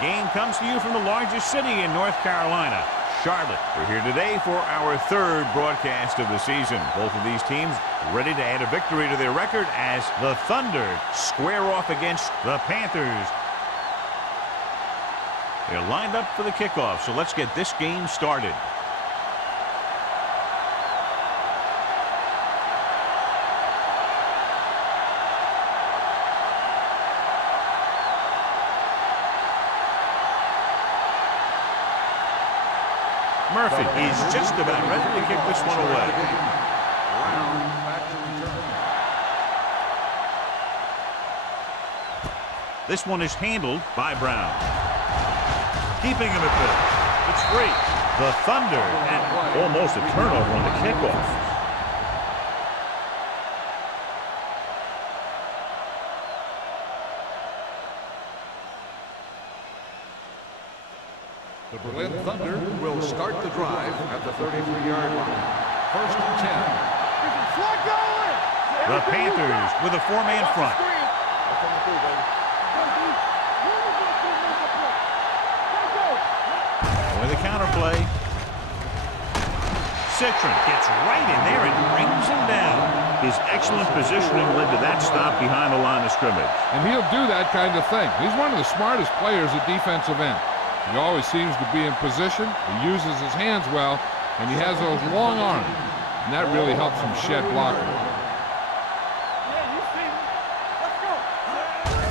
game comes to you from the largest city in North Carolina, Charlotte. We're here today for our third broadcast of the season. Both of these teams ready to add a victory to their record as the Thunder square off against the Panthers. They're lined up for the kickoff, so let's get this game started. Murphy is just about ready to kick this one away. This one is handled by Brown. Keeping him at this. It's free. The Thunder and almost a turnover on the kickoff. The Berlin Thunder will start the drive at the 33-yard line. First and 10. The Panthers with a four-man front. With a counterplay. Citron gets right in there and brings him down. His excellent positioning led to that stop behind the line of scrimmage. And he'll do that kind of thing. He's one of the smartest players at defensive end. He always seems to be in position. He uses his hands well, and he has those long arms, and that really helps him shed blockers.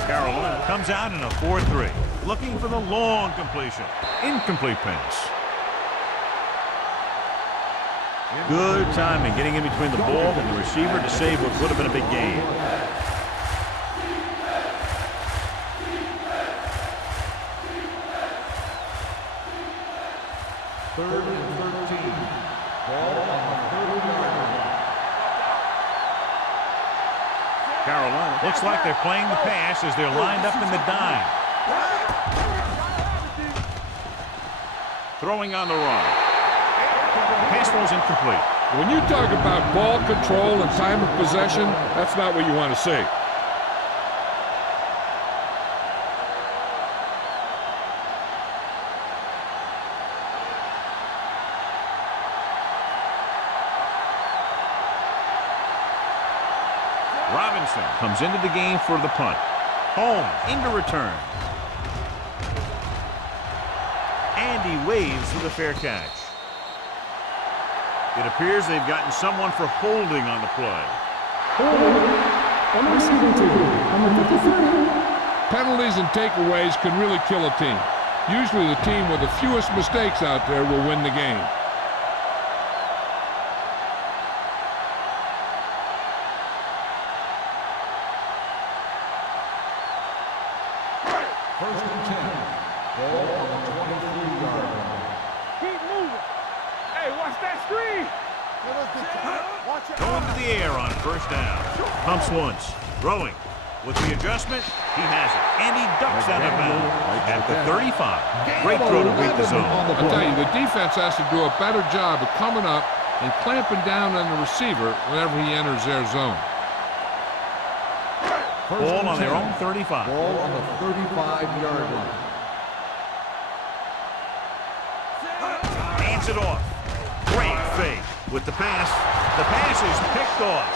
Carolina comes out in a 4-3, looking for the long completion. Incomplete pass. Good timing, getting in between the ball and the receiver to save what would have been a big gain. Third and 13. Ball on the 30-yard line. Carolina looks like they're playing the pass as they're lined up in the dime. Throwing on the run. Pass was incomplete. When you talk about ball control and time of possession, that's not what you want to see. Robinson comes into the game for the punt. Home into return. And he waves for the fair catch. It appears they've gotten someone for holding on the play. Penalties and takeaways can really kill a team. Usually the team with the fewest mistakes out there will win the game. First and 10. Ball on the 23-yard line. Keep moving. Hey, watch that screen. Going to the air on first down. Pumps once. Throwing. With the adjustment, he has it. And he ducks out of bounds at the 35. Great throw to beat the zone. I tell you, the defense has to do a better job of coming up and clamping down on the receiver whenever he enters their zone. Ball on their own 35. Ball on the 35-yard line. Hands it off. Great fake with the pass. The pass is picked off.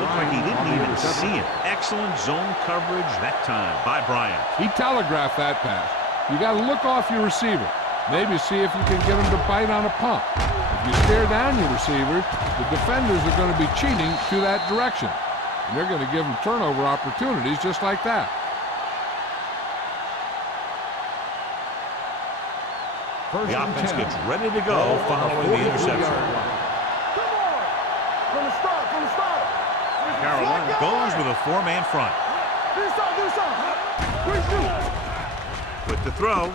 Looked like he didn't even see it. Excellent zone coverage that time by Bryant. He telegraphed that pass. You got to look off your receiver. Maybe see if you can get him to bite on a pump. If you stare down your receiver, the defenders are going to be cheating to that direction. And they're going to give them turnover opportunities just like that. The offense gets ready to go following the interception. Carolina goes with a four-man front. With the throw.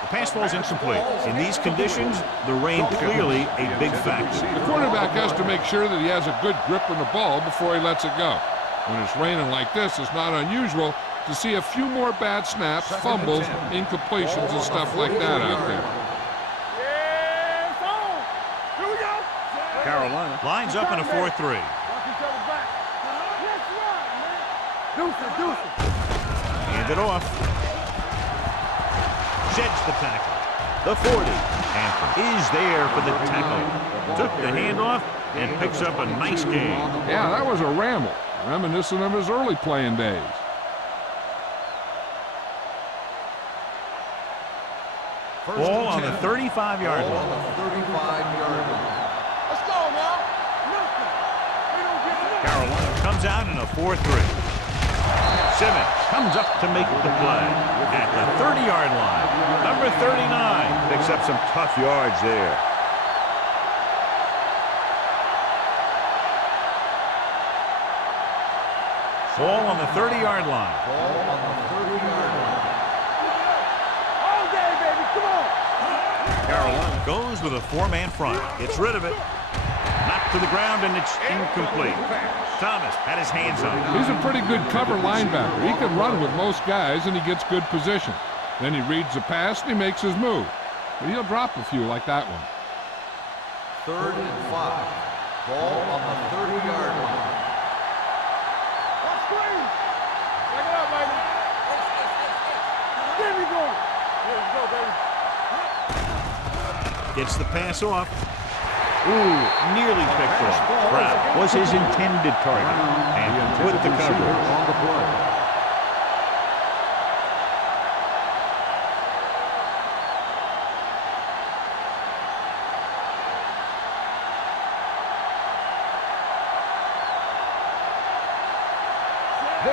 The pass falls incomplete. In these conditions, the rain clearly a big factor. The quarterback has to make sure that he has a good grip on the ball before he lets it go. When it's raining like this, it's not unusual to see a few more bad snaps, fumbles, incompletions, and stuff like that out there. Carolina lines up in a 4-3. Hand it off. sheds the tackle. The 40. Hampton is there for the tackle. Took the handoff and picks up a nice gain. Yeah, that was a ramble, reminiscent of his early playing days. Ball on the 35-yard line. Let's go now. Carolina comes out in a 4-3. Simmons comes up to make the play at the 30-yard line. Number 39 picks up some tough yards there. Ball on the 30-yard line. All day, baby. Come on. Carolina goes with a four-man front. Gets rid of it. Knocked to the ground, and it's incomplete. Thomas had his hands on it. He's a pretty good cover linebacker. He can run with most guys, and he gets good position. Then he reads the pass, and he makes his move. But he'll drop a few like that one. 3rd and 5. Ball on the 30-yard line. Let's screen. Check it out, baby. There we go. Here we go, baby. Gets the pass off. Ooh, nearly picked off. Brown was his intended target. And with the coverage. On the play.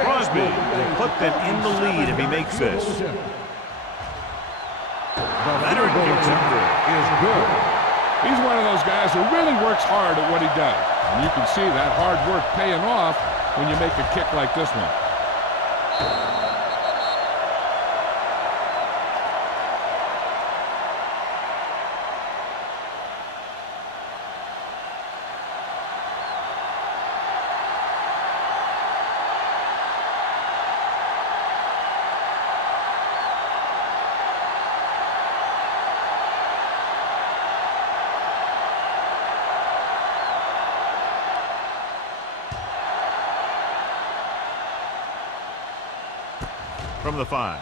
Crosby will put them in the lead if he makes this. Leonard gets it through. Is good. He's one of those guys who really works hard at what he does. And you can see that hard work paying off when you make a kick like this one. From the 5.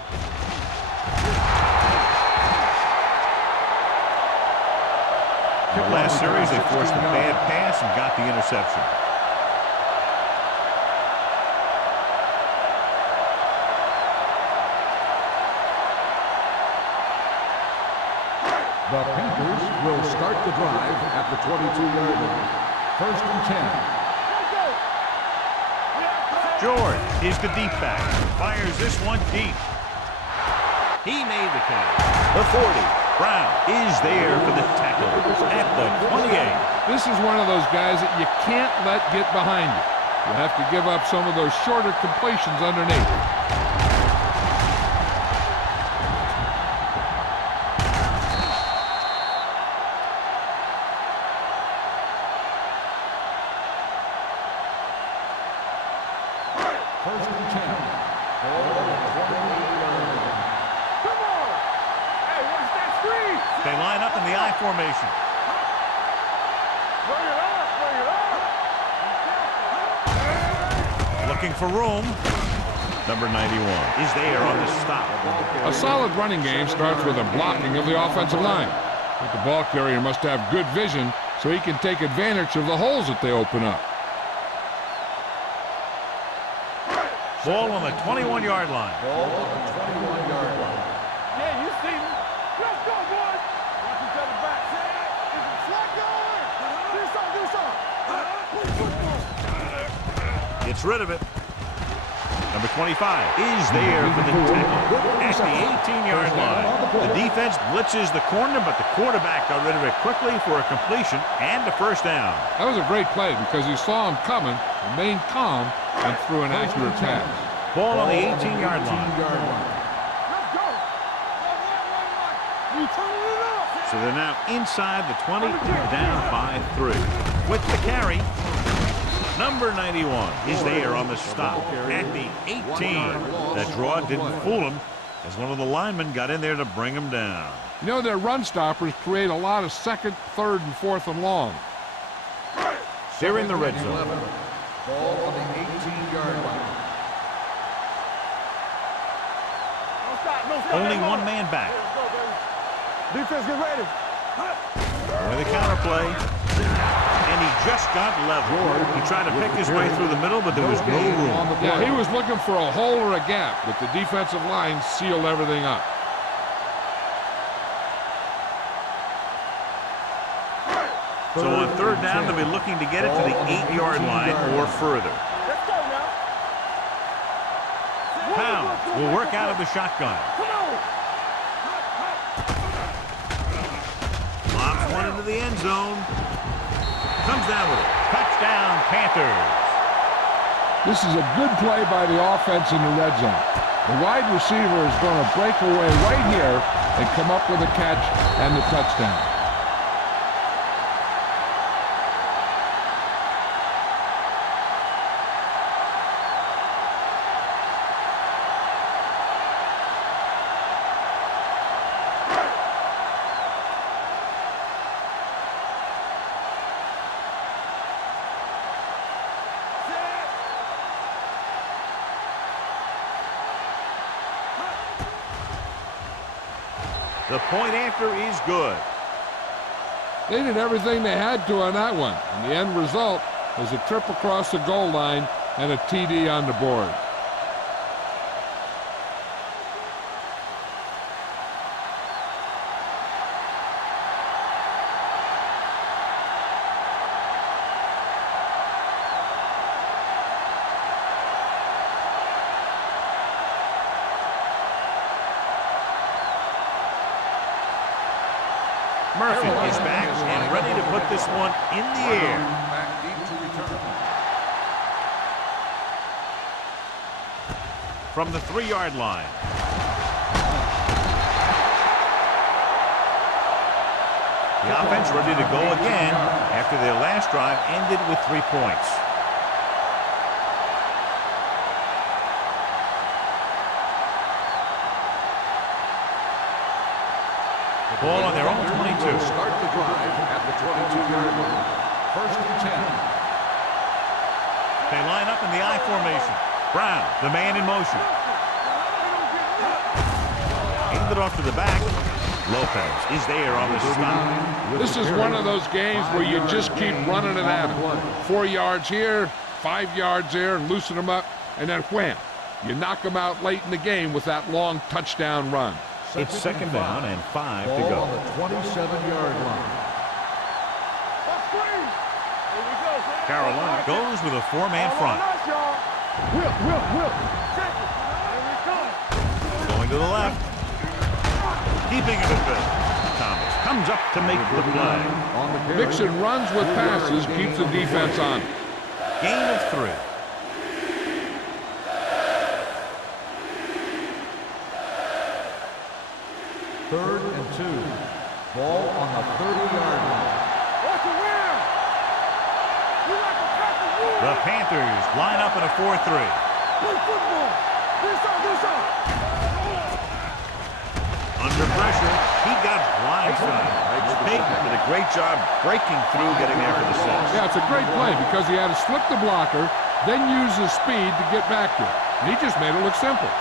The last series, they forced a bad pass and got the interception. The Panthers will start the drive at the 22-yard line. 1st and 10. George is the deep back. Fires this one deep. He made the catch. The 40. Brown is there for the tackle at the 28. This is one of those guys that you can't let get behind you. You have to give up some of those shorter completions underneath. They line up in the I formation. Bring it up, bring it up. Looking for room. Number 91 is there on the stop. A solid running game starts with a blocking of the offensive line. But the ball carrier must have good vision so he can take advantage of the holes that they open up. Ball on the 21-yard line. Ball on the 21-yard line. Yeah, you see me. Let's go, boys. Watch each other back. Slack going. Do something. Gets rid of it. Number 25 is there for the tackle at the 18-yard line. The defense blitzes the corner, but the quarterback got rid of it quickly for a completion and a first down. That was a great play because he saw him coming, remained calm, and threw an accurate pass. Ball on the 18-yard line. Let's go. You turning it up. So they're now inside the 20, down by 3. With the carry, number 91 is there on the stop at the 18. That draw didn't fool him as one of the linemen got in there to bring him down. You know, their run stoppers create a lot of second, third, and fourth and long. They're in the red zone. Ball on the 18-yard line. No stop, no stop. Only one man back. Let's go, baby. Defense, get ready. With a counter play. And he just got level. He tried to pick his way through the middle, but there was no room. Yeah, he was looking for a hole or a gap, but the defensive line sealed everything up. So on third down, they'll be looking to get it to the 8-yard line or further. Let's go now. Pound will work out of the shotgun. Come on. Lobs one into the end zone. Comes down with it. Touchdown, Panthers. This is a good play by the offense in the red zone. The wide receiver is going to break away right here and come up with a catch and the touchdown. The point after is good. They did everything they had to on that one, and the end result was a trip across the goal line and a TD on the board. Murphy is back and ready to put this one in the air. Back deep to return. From the 3-yard line. The offense ready to go again after their last drive ended with 3 points. Ball on their own 22. Start the drive at the 22-yard line. First and 10. They line up in the I formation. Brown, the man in motion. Handed off to the back. Lopez is there on the stop. This is one of those games where you just keep running it at them. 4 yards here, 5 yards there, and loosen them up, and then wham. You knock them out late in the game with that long touchdown run. It's second down and 5 to Ball go. on the 27-yard line. Carolina goes with a 4-man front. Going to the left. Keeping it at good. Thomas comes up to make the play. Mixon runs with passes, keeps the defense on. Gain of 3. Third and 2. Ball on the 30-yard line. The Panthers line up in a 4-3. Under pressure, he got blindsided. Peyton did a great job breaking through, getting there for the sack. Yeah, it's a great play because he had to slip the blocker, then use his speed to get back to it. And he just made it look simple.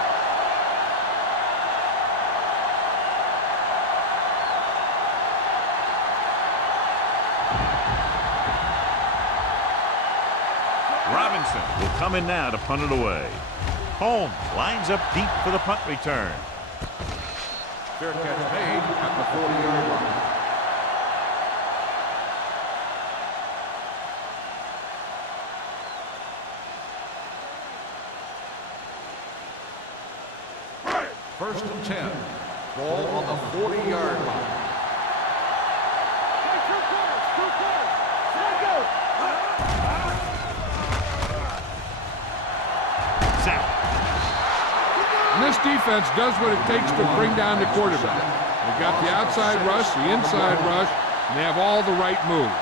Robinson will come in now to punt it away. Holmes lines up deep for the punt return. Fair catch made at the 40-yard line. First and 10. Ball on the 40-yard line. And this defense does what it takes to bring down the quarterback. They got the outside rush, the inside rush, and they have all the right moves.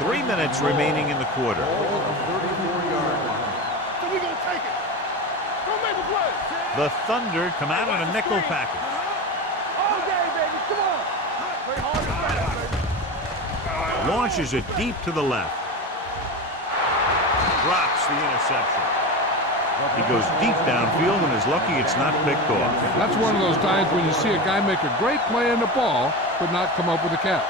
Three minutes remaining in the quarter. Ball on the 34-yard line. So we gonna take it. Don't make a play. The Thunder come out in a nickel package. All game, baby. Come on. Play hard and fast, baby. Launches it deep to the left. Drops the interception. He goes deep downfield and is lucky it's not picked off. That's one of those times when you see a guy make a great play in the ball, but not come up with a catch.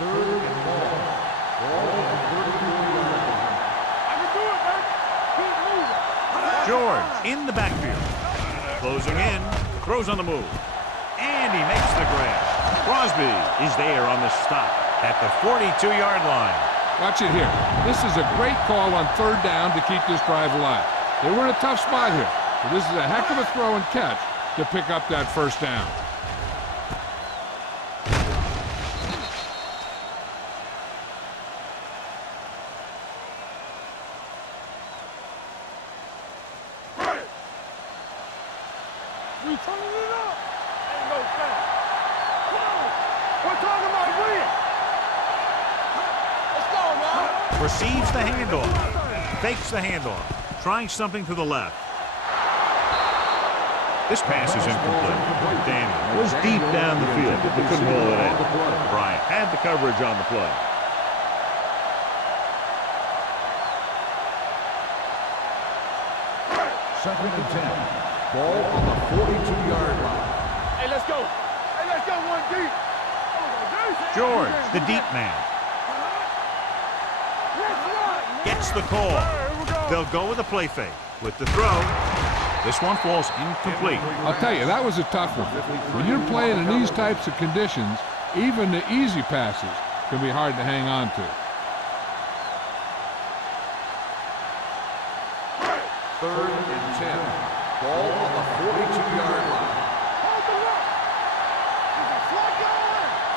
Third and ball. Ball on the 34-yard line. I can do it, man. Keep moving. George in the backfield. Closing in. Throws on the move. And he makes the grab. Crosby is there on the stop at the 42-yard line. Watch it here. This is a great call on third down to keep this drive alive. They were in a tough spot here, but this is a heck of a throw and catch to pick up that first down. We turning it up. Ain't no thing. Come on. We're talking about win. Let's go, man. Receives the handoff. Fakes the handoff. Trying something to the left. This pass is incomplete. Daniel was deep down the field. They couldn't hold it in. Bryant had the coverage on the play. Second and 10. Ball on the 42-yard line. Hey, let's go. Hey, let's go one deep. George, the deep man, gets the call. They'll go with a play fake. With the throw, this one falls incomplete. I'll tell you, that was a tough one. When you're playing in these types of conditions, even the easy passes can be hard to hang on to. Third and 10. Ball on the 42-yard line.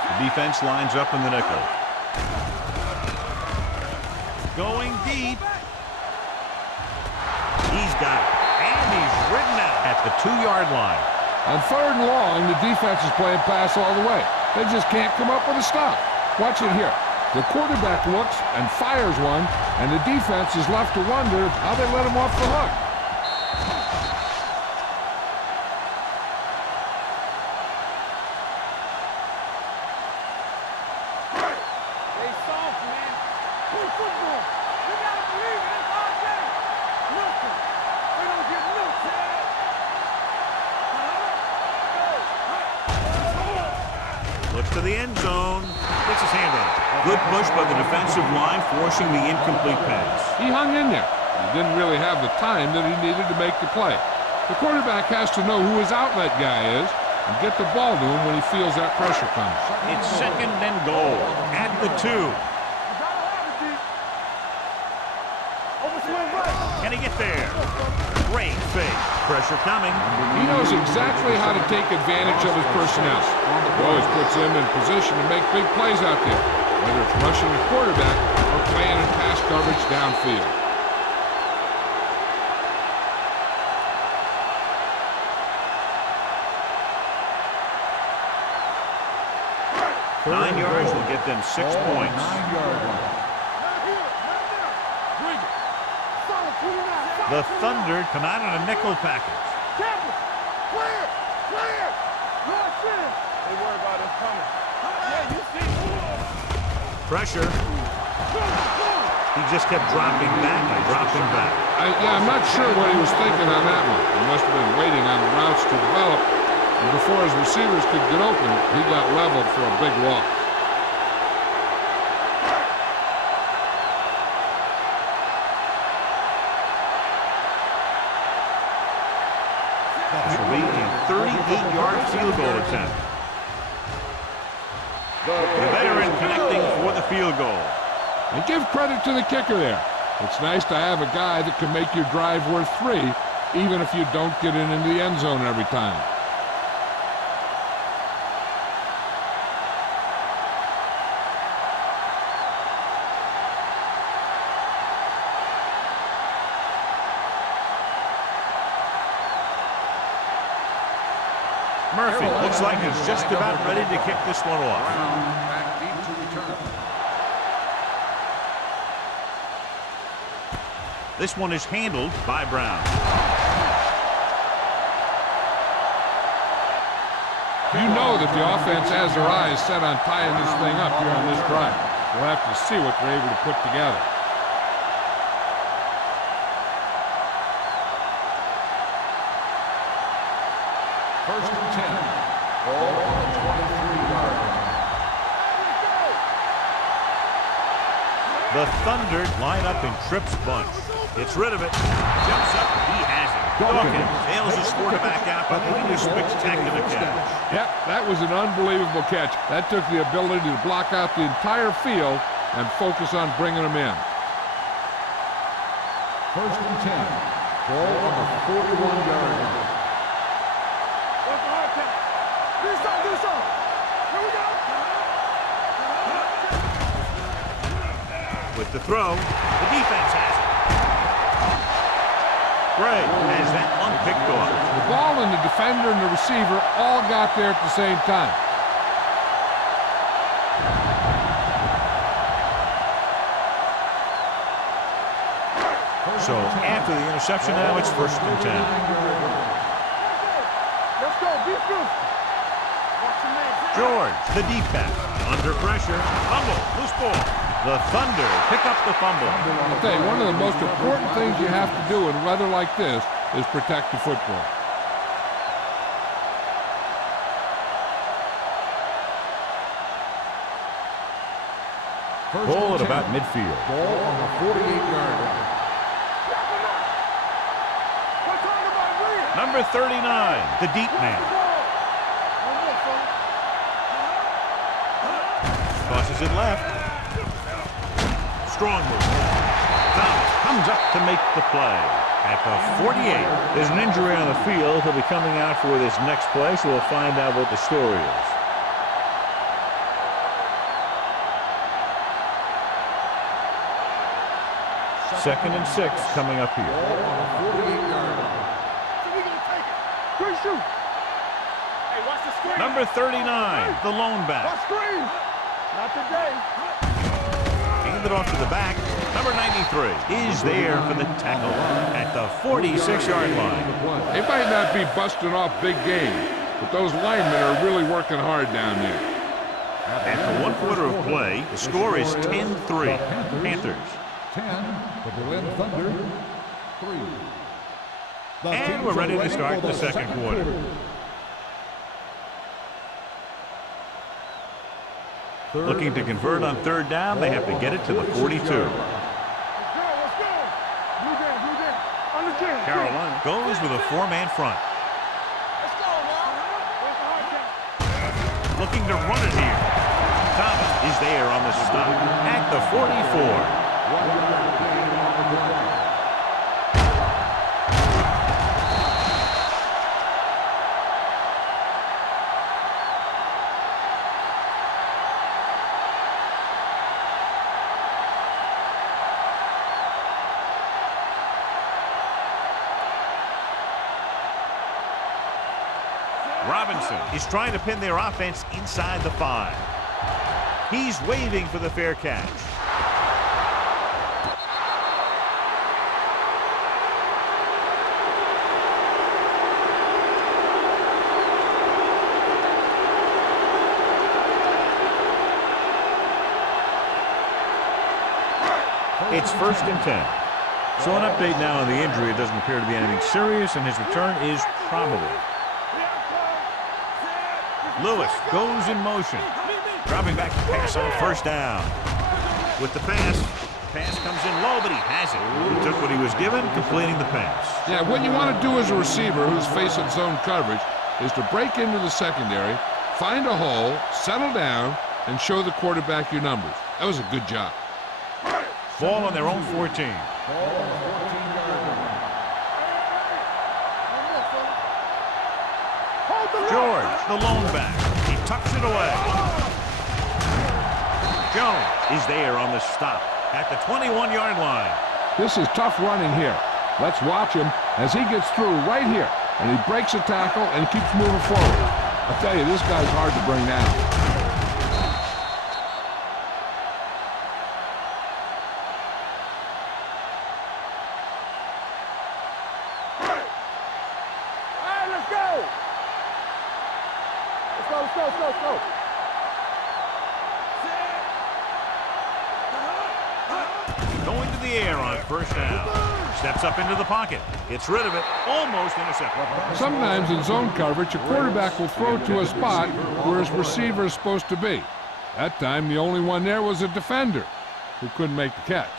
The defense lines up in the nickel. Going deep. He's got it. And he's ridden out at the 2-yard line. On third and long, the defense is playing pass all the way. They just can't come up with a stop. Watch it here. The quarterback looks and fires one, and the defense is left to wonder how they let him off the hook. Looks to the end zone. Gets his hand on it. Good push by the defensive line, forcing the incomplete pass. He hung in there. He didn't really have the time that he needed to make the play. The quarterback has to know who his outlet guy is and get the ball to him when he feels that pressure coming. It's second and goal at the 2. Can he get there? Great fake. Pressure coming. He knows exactly how to take advantage of his personnel. He always puts them in position to make big plays out there, whether it's rushing the quarterback or playing in pass coverage downfield. Nine yards will get them 6 points. 9-yard line. The Thunder come out in a nickel package. Clear! Clear! Rush in! They worry about us coming. Yeah, you see. Pressure. He just kept dropping back and dropping back. I'm not sure what he was thinking on that one. He must have been waiting on the routes to develop. And before his receivers could get open, he got leveled for a big loss. This will be a 38-yard field goal attempt. The veteran connecting for the field goal. And give credit to the kicker there. It's nice to have a guy that can make your drive worth 3, even if you don't get it into the end zone every time. Murphy looks like he's just about ready to kick this one off. Back deep to return. This one is handled by Brown. You know that the offense has their eyes set on tying this thing up here on this drive. We'll have to see what they're able to put together. First and 10. Ball on the 23-yard line. The Thunder line up in trips bunch. Gets rid of it. Jumps up. He has it. Dawkins tails his quarterback out by making a spectacular catch. Yep, that was an unbelievable catch. That took the ability to block out the entire field and focus on bringing them in. First and 10. Ball on the 41-yard line. What's the hard catch? Do something, do something. Here we go. With the throw, the defense has it. Gray has that one picked off. The ball and the defender and the receiver all got there at the same time. So after the interception, now it's first and 10. Let's go, beat through. Watch your man. George, the deep back, under pressure, fumble, loose ball. The Thunder pick up the fumble. I'll tell you, one of the most important things you have to do in weather like this is protect the football. Ball at about midfield. Ball on the 48-yard line. We're talking about Williams. Number 39, the deep man. Tosses it left. Strong move. Thomas comes up to make the play. At the 48. There's an injury on the field. He'll be coming out for this next play, so we'll find out what the story is. Second and 6 coming up here. Ball on the 48-yard line. So we gonna take it. Great shoot. Hey, watch the screen. Number 39, the lone back. Watch screen. Not today. Hand it off to the back. Number 93 is there for the tackle at the 46-yard line. They might not be busting off big games, but those linemen are really working hard down there. After 1 quarter of play, the score is 10-3. Panthers. 10, the Berlin Thunder, 3. And we're ready to start the second quarter. Looking to convert on third down, they have to get it to the 42. Let's go. Blue jam, blue jam. On the jam. Carolina goes with a 4-man front. Let's go, Rob. What's the hard catch? Looking to run it here. Thomas is there on the stop at the 44. Robinson is trying to pin their offense inside the 5. He's waving for the fair catch. It's first and 10. So an update now on the injury. It doesn't appear to be anything serious, and his return is probable. Lewis goes in motion. Dropping back to pass on first down. With the pass comes in low, but he has it. He took what he was given, completing the pass. Yeah, what you want to do as a receiver who's facing zone coverage is to break into the secondary, find a hole, settle down, and show the quarterback your numbers. That was a good job. Ball on their own 14. George, the lone back. He tucks it away. Jones is there on the stop at the 21-yard line. This is tough running here. Let's watch him as he gets through right here. And he breaks a tackle and keeps moving forward. I'll tell you, this guy's hard to bring down. Let's go. first down. Steps up into the pocket. Gets rid of it. Almost intercepted. Sometimes in zone coverage, a quarterback will throw to a spot where his receiver is supposed to be. That time, the only one there was a defender who couldn't make the catch.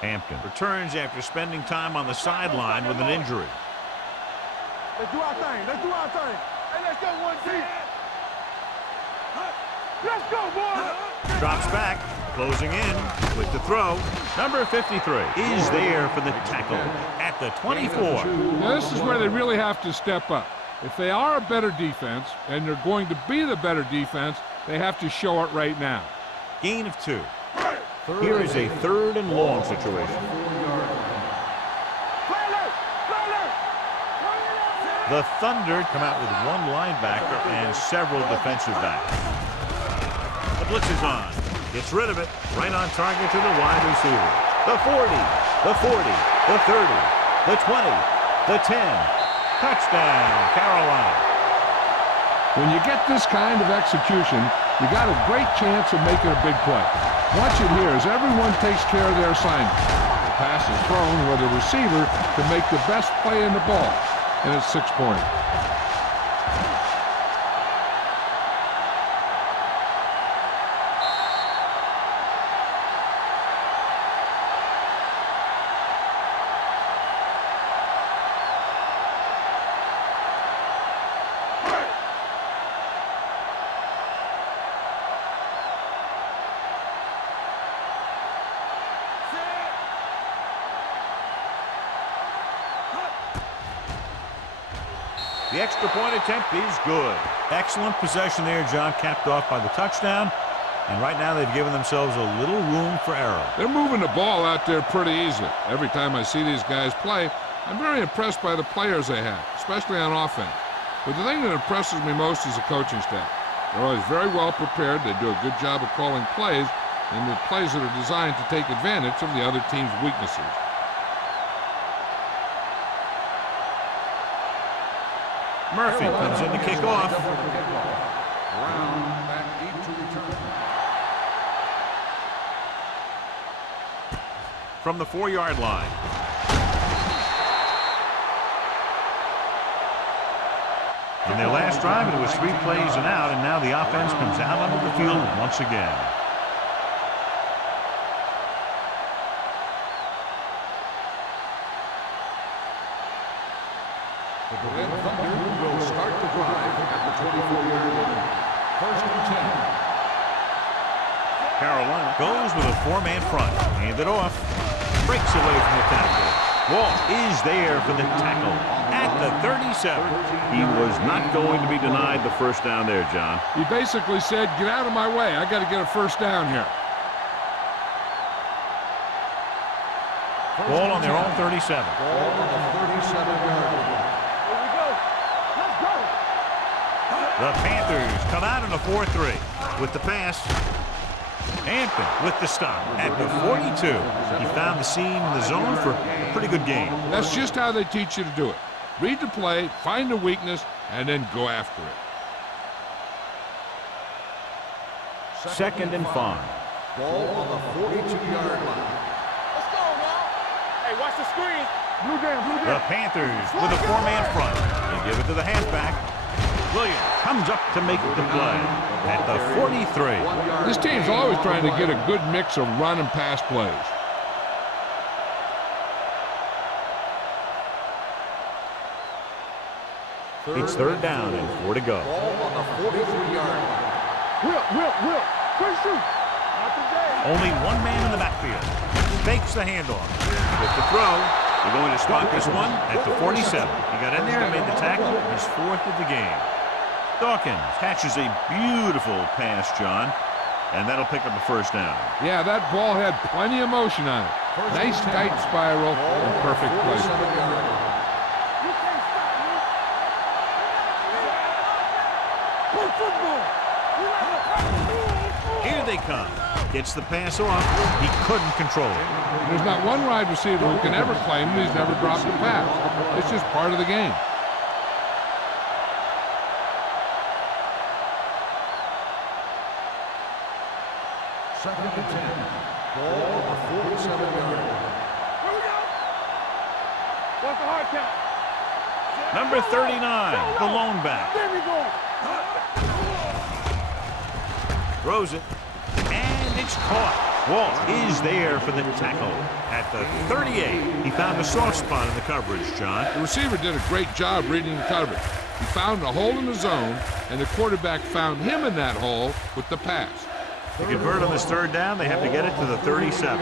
Hampton returns after spending time on the sideline with an injury. Let's do our thing. Let's do our thing. Hey, let's go one team. Let's go, boy. Drops back, closing in with the throw. Number 53 is there for the tackle at the 24. Now, this is where they really have to step up. If they are a better defense, and they're going to be the better defense, they have to show it right now. Gain of 2. Here is a 3rd and long situation. The Thunder come out with one linebacker and several defensive backs. The blitz is on. Gets rid of it. Right on target to the wide receiver. The 40, the 40, the 30, the 20, the 10. Touchdown, Carolina. When you get this kind of execution, you got a great chance of making a big play. Watch it here as everyone takes care of their assignment. The pass is thrown where the receiver can make the best play in the ball, and it's 6 points. The extra point attempt is good. Excellent possession there, John, capped off by the touchdown. And right now they've given themselves a little room for error. They're moving the ball out there pretty easy. Every time I see these guys play, I'm very impressed by the players they have, especially on offense. But the thing that impresses me most is the coaching staff. They're always very well prepared. They do a good job of calling plays, and the plays that are designed to take advantage of the other team's weaknesses. Murphy comes in to kick off. Brown back deep to return. From the 4-yard line. In their last drive, it was 3 plays and out, and now the offense comes out onto the field once again. The Berlin Thunder will start the drive at the 24-yard line. First and 10. Carolina goes with a 4-man front. Hand it off. Breaks away from the tackle. Walt is there for the tackle at the 37. He was not going to be denied the first down there, John. He basically said, get out of my way. I got to get a first down here. Ball on their own 37. Ball on the 37-yard line. Here we go. Let's go. The Panthers come out in a 4-3 with the pass. Hampton with the stop at the 42. He found the seam in the zone for a pretty good game. That's just how they teach you to do it. Read the play, find the weakness, and then go after it. Second and 5. Ball on the 42-yard line. Let's go now. Hey, watch the screen. Blue down, blue The down. Panthers with a 4-man front. They give it to the halfback. Williams comes up to make the play at the 43. This team's always trying to get a good mix of run and pass plays. It's third down and 4 to go. Ball on the 43-yard line. Will. Quick shoot. Not today. Only one man in the backfield. Fakes the handoff. With the throw, they're going to spot this one at the 47. He got in there and made the tackle. His 4th of the game. Dawkins catches a beautiful pass, John, and that'll pick up a first down. Yeah, that ball had plenty of motion on it. Nice tight spiral and perfect placement. You can't stop me. Play football. You like Here they come. Gets the pass off. He couldn't control it. There's not one wide receiver who can ever claim that he's never dropped a pass. It's just part of the game. Second and 10. Ball on the 47-yard line. Here we go. What's the hard count? Number 39, the lone back. There we go. Throws it, and it's caught. Walt is there for the tackle. At the 38, he found a soft spot in the coverage, John. The receiver did a great job reading the coverage. He found a hole in the zone, and the quarterback found him in that hole with the pass. To convert on this third down, they have to get it to the 37.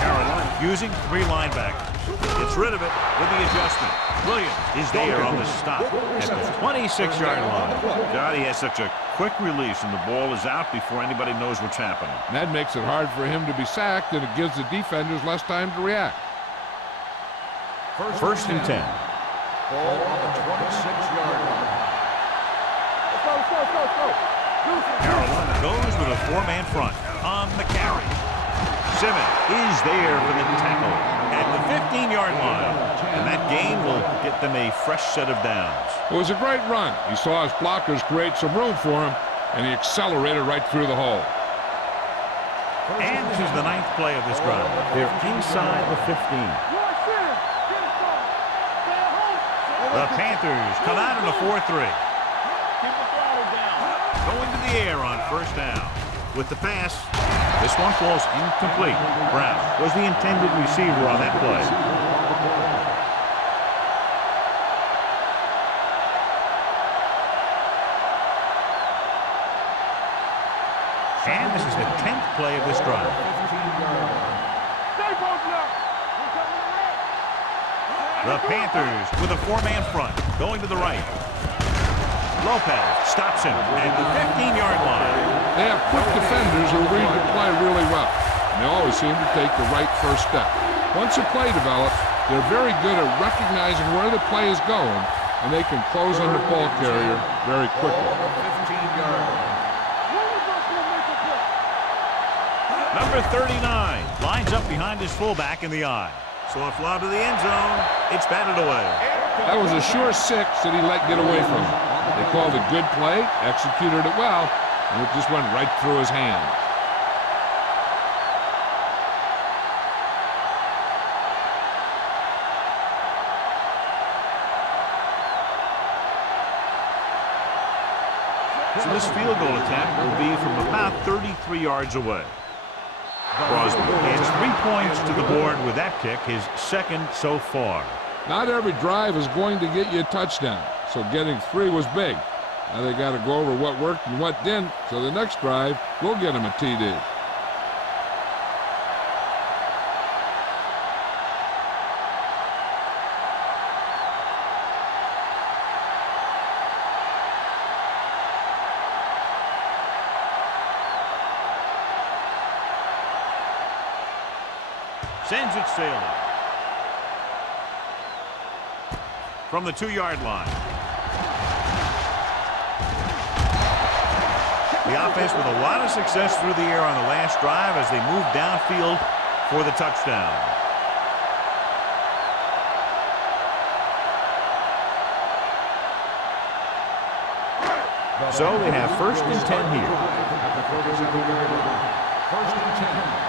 Carolina using 3 linebackers. Gets rid of it with the adjustment. Williams is there on the stop at the 26-yard line. God, he has such a quick release, and the ball is out before anybody knows what's happening. And that makes it hard for him to be sacked, and it gives the defenders less time to react. First and 10. Ball on the 26-yard line. Let's go. Carolina goes with a 4-man front on the carry. Simmons is there for the tackle at the 15-yard line. And that gain will get them a fresh set of downs. It was a great run. He saw his blockers create some room for him, and he accelerated right through the hole. And this is the 9th play of this drive. They're inside the 15. The Panthers come out in a 4-3. Going to the air on first down. With the pass, this one falls incomplete. Brown was the intended receiver on that play. And this is the 10th play of this drive. The Panthers with a 4-man front, going to the right. Lopez stops him at the 15-yard line. They have quick defenders who read the play really well, and they always seem to take the right first step. Once a play develops, they're very good at recognizing where the play is going, and they can close on the ball carrier very quickly. Number 39 lines up behind his fullback in the eye. Soft lob to the end zone. It's batted away. That was a sure 6 that he let get away from him. They called a good play, executed it well, and it just went right through his hand. So this field goal attempt will be from about 33 yards away. Crosby adds 3 points to the board with that kick, his 2nd so far. Not every drive is going to get you a touchdown, so getting 3 was big. Now they got to go over what worked and what didn't, so the next drive will get them a TD. Sends it sailing. From the 2-yard line. The offense with a lot of success through the air on the last drive as they move downfield for the touchdown. So they have 1st and 10 here. First and 10.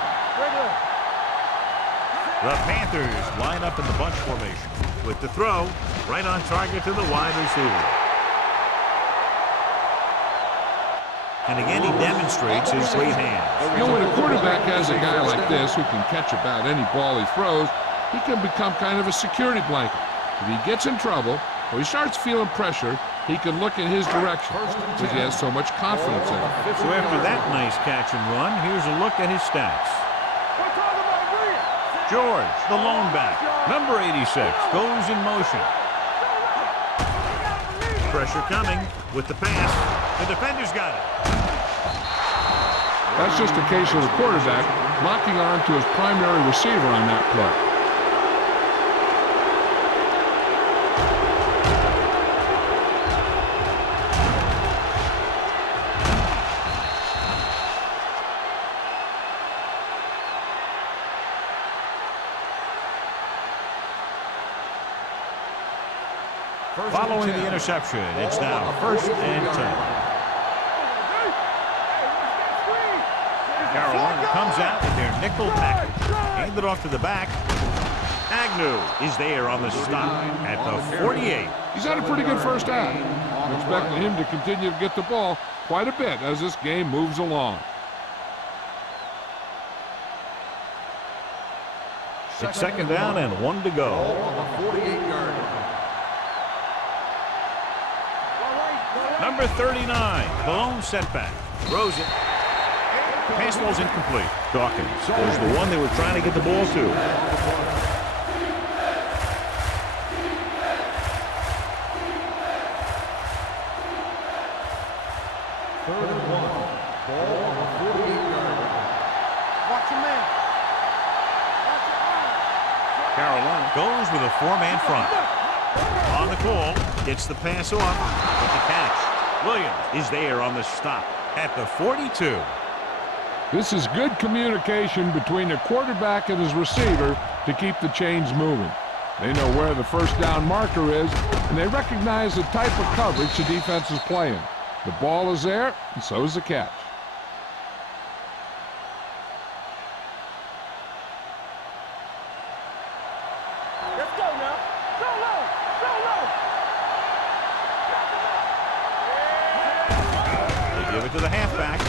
The Panthers line up in the bunch formation with the throw right on target to the wide receiver. And again, he demonstrates his great hands. You know, when a quarterback has a guy like this who can catch about any ball he throws, he can become kind of a security blanket. If he gets in trouble or he starts feeling pressure, he can look in his direction because he has so much confidence in it. So after that nice catch and run, here's a look at his stats. George, the lone back, number 86, goes in motion. Pressure coming with the pass. The defender's got it. That's just a case of the quarterback locking on to his primary receiver on that play. Following the interception, it's now 1st and 10. comes out with their nickel package. Hand it off to the back. Agnew is there on the stop at the 48. He's had a pretty good first half. I'm expecting him to continue to get the ball quite a bit as this game moves along. It's second down and 1 to go. On the 48-yard line. Number 39, the lone setback. Throws it. Pass ball's incomplete. Dawkins was the one they were trying to get the ball to. Third and 1. Ball on the 48-yard line. Watch your man. Carolina goes with a 4-man front. On the call, gets the pass off, with the catch. Williams is there on the stop at the 42. This is good communication between the quarterback and his receiver to keep the chains moving. They know where the first down marker is, and they recognize the type of coverage the defense is playing. The ball is there, and so is the catch. Let's go now. Go low. Go low. They give it to the halfback.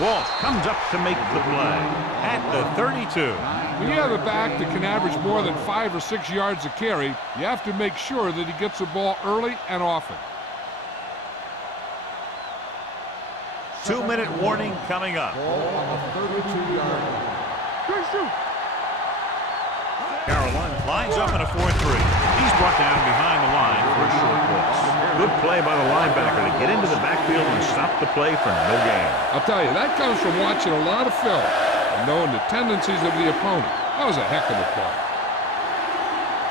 Walsh comes up to make the play at the 32. When you have a back that can average more than 5 or 6 yards a carry, you have to make sure that he gets the ball early and often. 2-minute warning coming up. Ball on the 32-yard line. Good shoot. Carolina lines up in a 4-3. He's brought down behind the line for a short loss. Good play by the linebacker to get into the backfield and stop the play for no gain. I'll tell you, that comes from watching a lot of film and knowing the tendencies of the opponent. That was a heck of a play.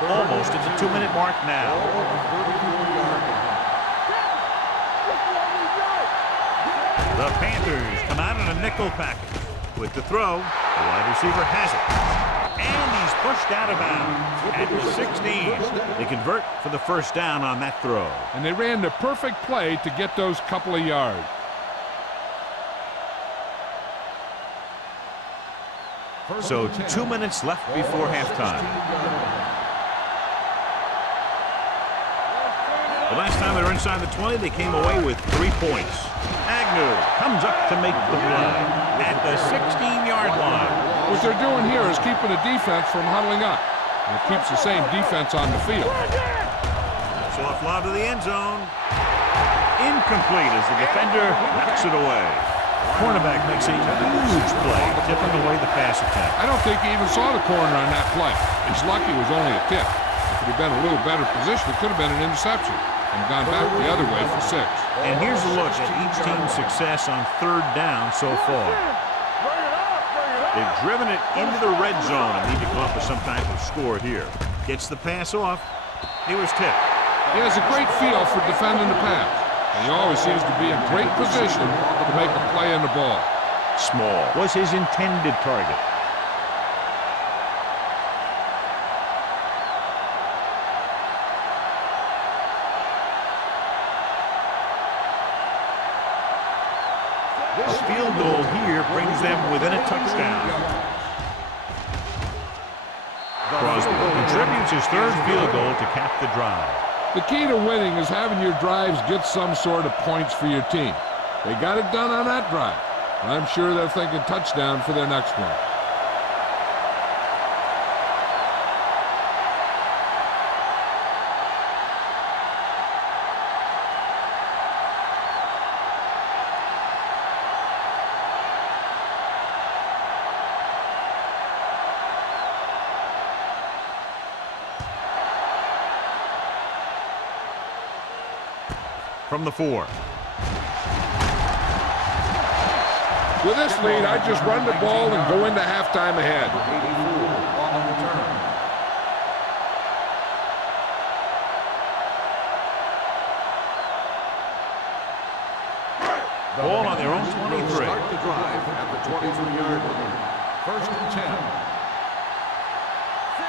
Almost at the 2-minute mark now. Ball on the 34-yard line. The Panthers come out in a nickel package. With the throw, the wide receiver has it. And he's pushed out of bounds at the 16. They convert for the first down on that throw. And they ran the perfect play to get those couple of yards. So 2 minutes left before halftime. The last time they were inside the 20, they came away with 3 points. Agnew comes up to make the play at the 16-yard line. What they're doing here is keeping the defense from huddling up. And it keeps the same defense on the field. Soft lob to the end zone. Incomplete as the defender knocks it away. Cornerback makes a huge play, tipping away the pass attempt. I don't think he even saw the corner on that play. He's lucky it was only a tip. If it had been a little better position, it could have been an interception and gone back the other way for 6. And here's a look at each team's success on 3rd down so far. They've driven it into the red zone and need to come up with some type of score here. Gets the pass off. He was tipped. He has a great feel for defending the pass, and he always seems to be in great position to make a play on the ball. Small was his intended target. A field goal here brings them within a touchdown. Crosby contributes his 3rd field goal to cap the drive. The key to winning is having your drives get some sort of points for your team. They got it done on that drive, and I'm sure they're thinking touchdown for their next one. From the 4. With this lead, I just run the ball and go into halftime ahead. 84 on the return. Ball on their own 23. Start the drive at the 23-yard line. 1st and 10.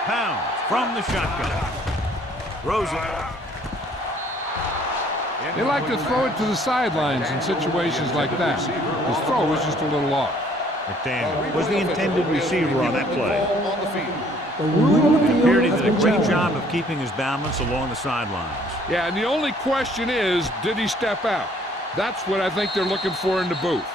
Pounds from the shotgun. Throws it. They like to throw it to the sidelines in situations like that. His throw was just a little off. McDaniel was the intended receiver on that play. On the field. The ruling on the It field appeared he has did a been great challenged. job of keeping his balance along the sidelines. Yeah, and the only question is, did he step out? That's what I think they're looking for in the booth.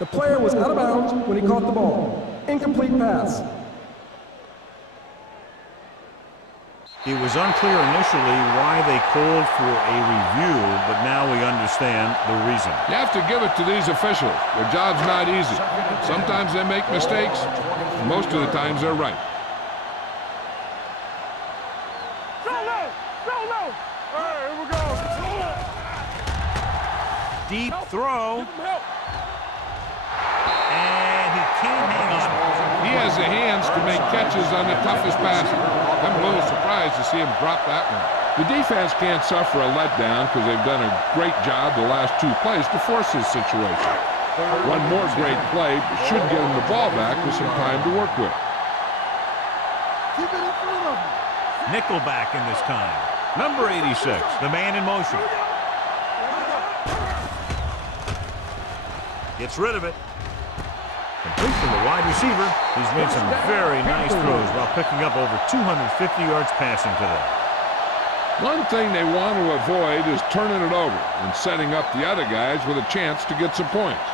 The player was out of bounds when he caught the ball. Incomplete pass. It was unclear initially why they called for a review, but now we understand the reason. You have to give it to these officials. Their job's not easy. Sometimes they make mistakes, and most of the times they're right. Solo! Solo! All right, here we go. Deep throw, Give him help. and he can't hang on. He has the hands to make catches on the toughest passes. I'm a little surprised to see him drop that one. The defense can't suffer a letdown because they've done a great job the last two plays to force this situation. One more great play should get him the ball back with some time to work with. Keep it in front of him. Nickelback in this time. Number 86, the man in motion. Gets rid of it. Complete from the wide receiver. He's made some very nice throws while picking up over 250 yards passing today. One thing they want to avoid is turning it over and setting up the other guys with a chance to get some points.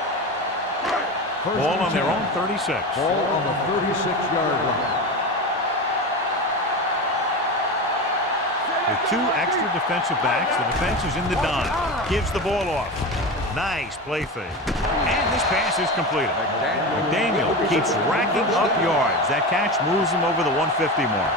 Ball on their own 36. Ball on the 36-yard line. With two extra defensive backs, the defense is in the dime. Gives the ball off. Nice play fake. And this pass is completed. McDaniel keeps racking up yards. That catch moves him over the 150 mark.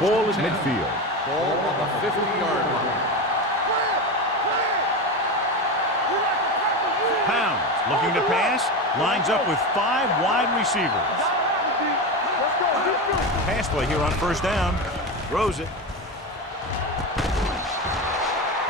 Ball is midfield. Ball on the 50-yard line. Pounds looking to pass. Lines up with 5 wide receivers. Pass play here on first down. Throws it.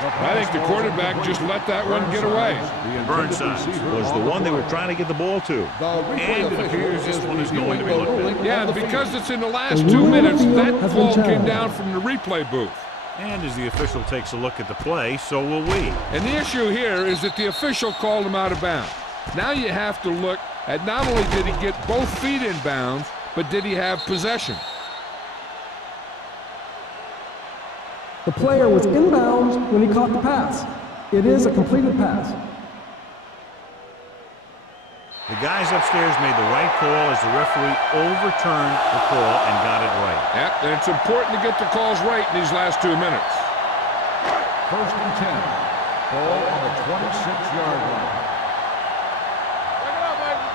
I think the quarterback just let that one get away. Burnside was the one they were trying to get the ball to. And it appears this one is going to be looked at. Yeah, and because it's in the last 2 minutes, that call came down from the replay booth. And as the official takes a look at the play, so will we. And the issue here is that the official called him out of bounds. Now you have to look at not only did he get both feet in bounds, but did he have possession? The player was inbounds when he caught the pass. It is a completed pass. The guys upstairs made the right call as the referee overturned the call and got it right. Yep, and it's important to get the calls right in these last 2 minutes. First and 10. Ball on the 26-yard line. Check it out, baby.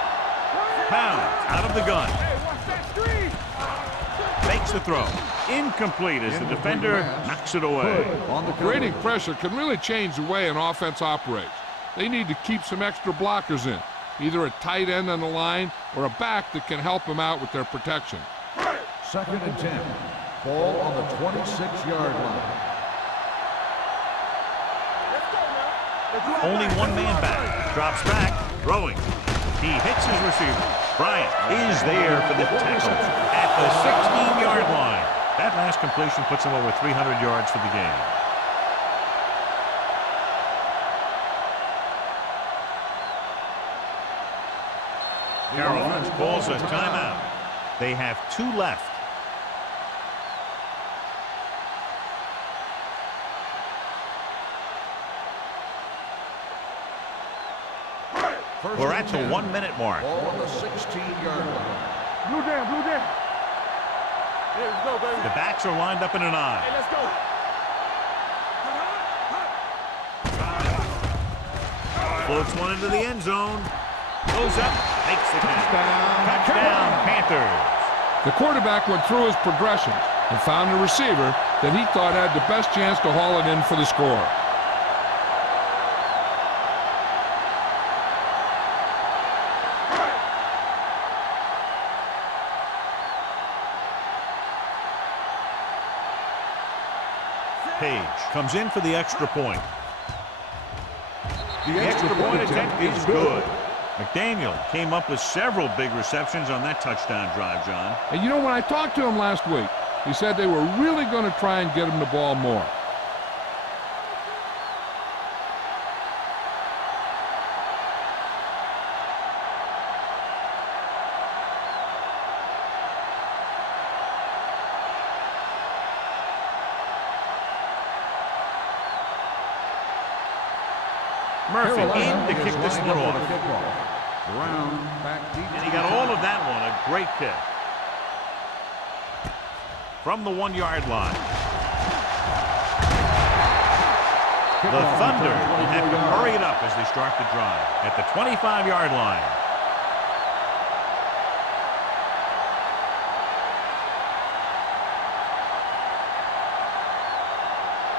Pounds out of the gun. Hey, watch that screen. Makes the throw. Incomplete as the defender knocks it away. On the Creating pressure can really change the way an offense operates. They need to keep some extra blockers in, either a tight end on the line or a back that can help them out with their protection. Second and 10. Ball on the 26-yard line. Let's go, man. Let's go. Only one man back. Drops back. Throwing. He hits his receiver. Bryant is there for the tackle at the 16-yard line. That last completion puts him over 300 yards for the game. Carolina calls a timeout. They have 2 left. We're at the 1 minute mark. Ball on the 16-yard line. Blue down, blue down. Here we go, baby. The backs are lined up in an Hey, eye. let's go. Floats one into the end zone. Goes up, makes the catch. Touchdown, Panthers. The quarterback went through his progressions and found a receiver that he thought had the best chance to haul it in for the score. Page comes in for the extra point. The extra point attempt is good. McDaniel came up with several big receptions on that touchdown drive, John. And you know, when I talked to him last week, he said they were really going to try and get him the ball more. Murphy in to kick this one off. Brown back deep. And he got all of that one. A great kick. From the 1-yard line. The Thunder will have to hurry it up as they start the drive at the 25-yard line.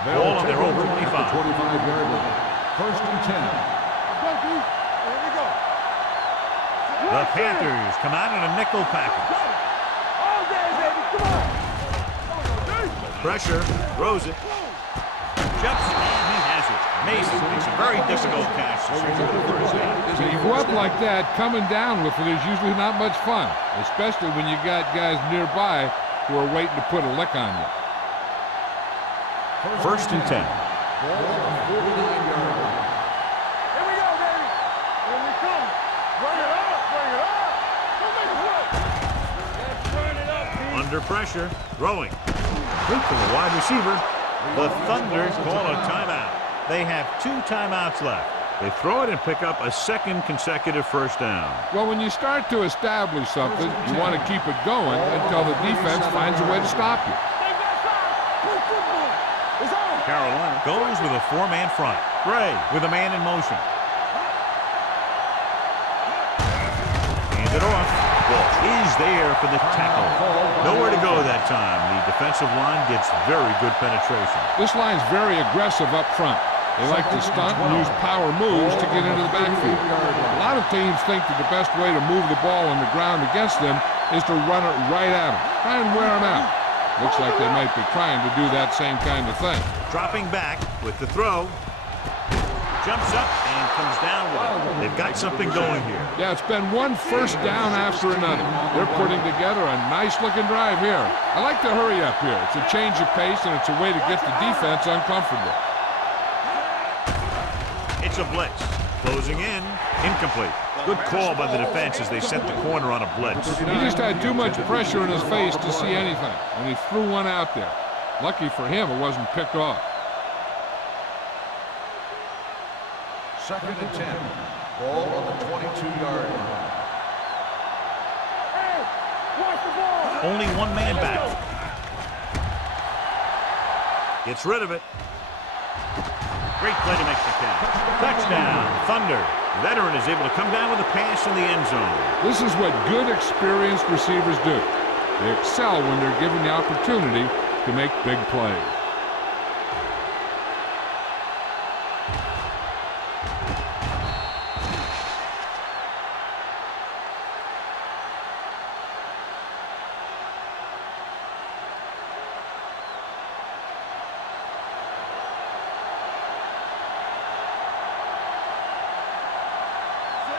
Ball on their own 25. 25-yard line. First and 10. Here we go. The Panthers come out in a nickel package. All day, baby. Come on. Pressure, throws it. Jumps, and he has it. Mason makes a very difficult catch to secure the first down. When you go up like that, coming down with it is usually not much fun, especially when you got guys nearby who are waiting to put a lick on you. First and 10. Ball on the 49-yard line. Here we go, baby. Here we come. Bring it up. Bring it up. Don't make it work. Let's turn it up, Pete. Under pressure, throwing. Quick to the wide receiver. The Thunder call a timeout. They have 2 timeouts left. They throw it and pick up a second consecutive first down. Well, when you start to establish something, you want to keep it going until the defense finds a way to stop you. Take that side. Play football. It's on. Carolina goes with a 4-man front. Gray with a man in motion. Hand it off. Ball is there for the tackle. Nowhere to go that time. The defensive line gets very good penetration. This line's very aggressive up front. They like to stunt and use power moves to get into the backfield. A lot of teams think that the best way to move the ball on the ground against them is to run it right at them. Try and wear them out. Looks like they might be trying to do that same kind of thing. Dropping back with the throw. Jumps up and comes down with it. They've got something going here. Yeah, it's been one first down after another. They're putting together a nice-looking drive here. I like the hurry up here. It's a change of pace, and it's a way to get the defense uncomfortable. It's a blitz. Closing in. Incomplete. Good call by the defense as they set the corner on a blitz. He just had too much pressure in his face to see anything, and he threw one out there. Lucky for him, it wasn't picked off. Second and 10. Ball on the 22-yard line. Hey, watch the ball. Only one man back. Gets rid of it. Great play to make the catch. Touchdown, Thunder. Veteran is able to come down with a pass in the end zone. This is what good, experienced receivers do. They excel when they're given the opportunity to make big plays.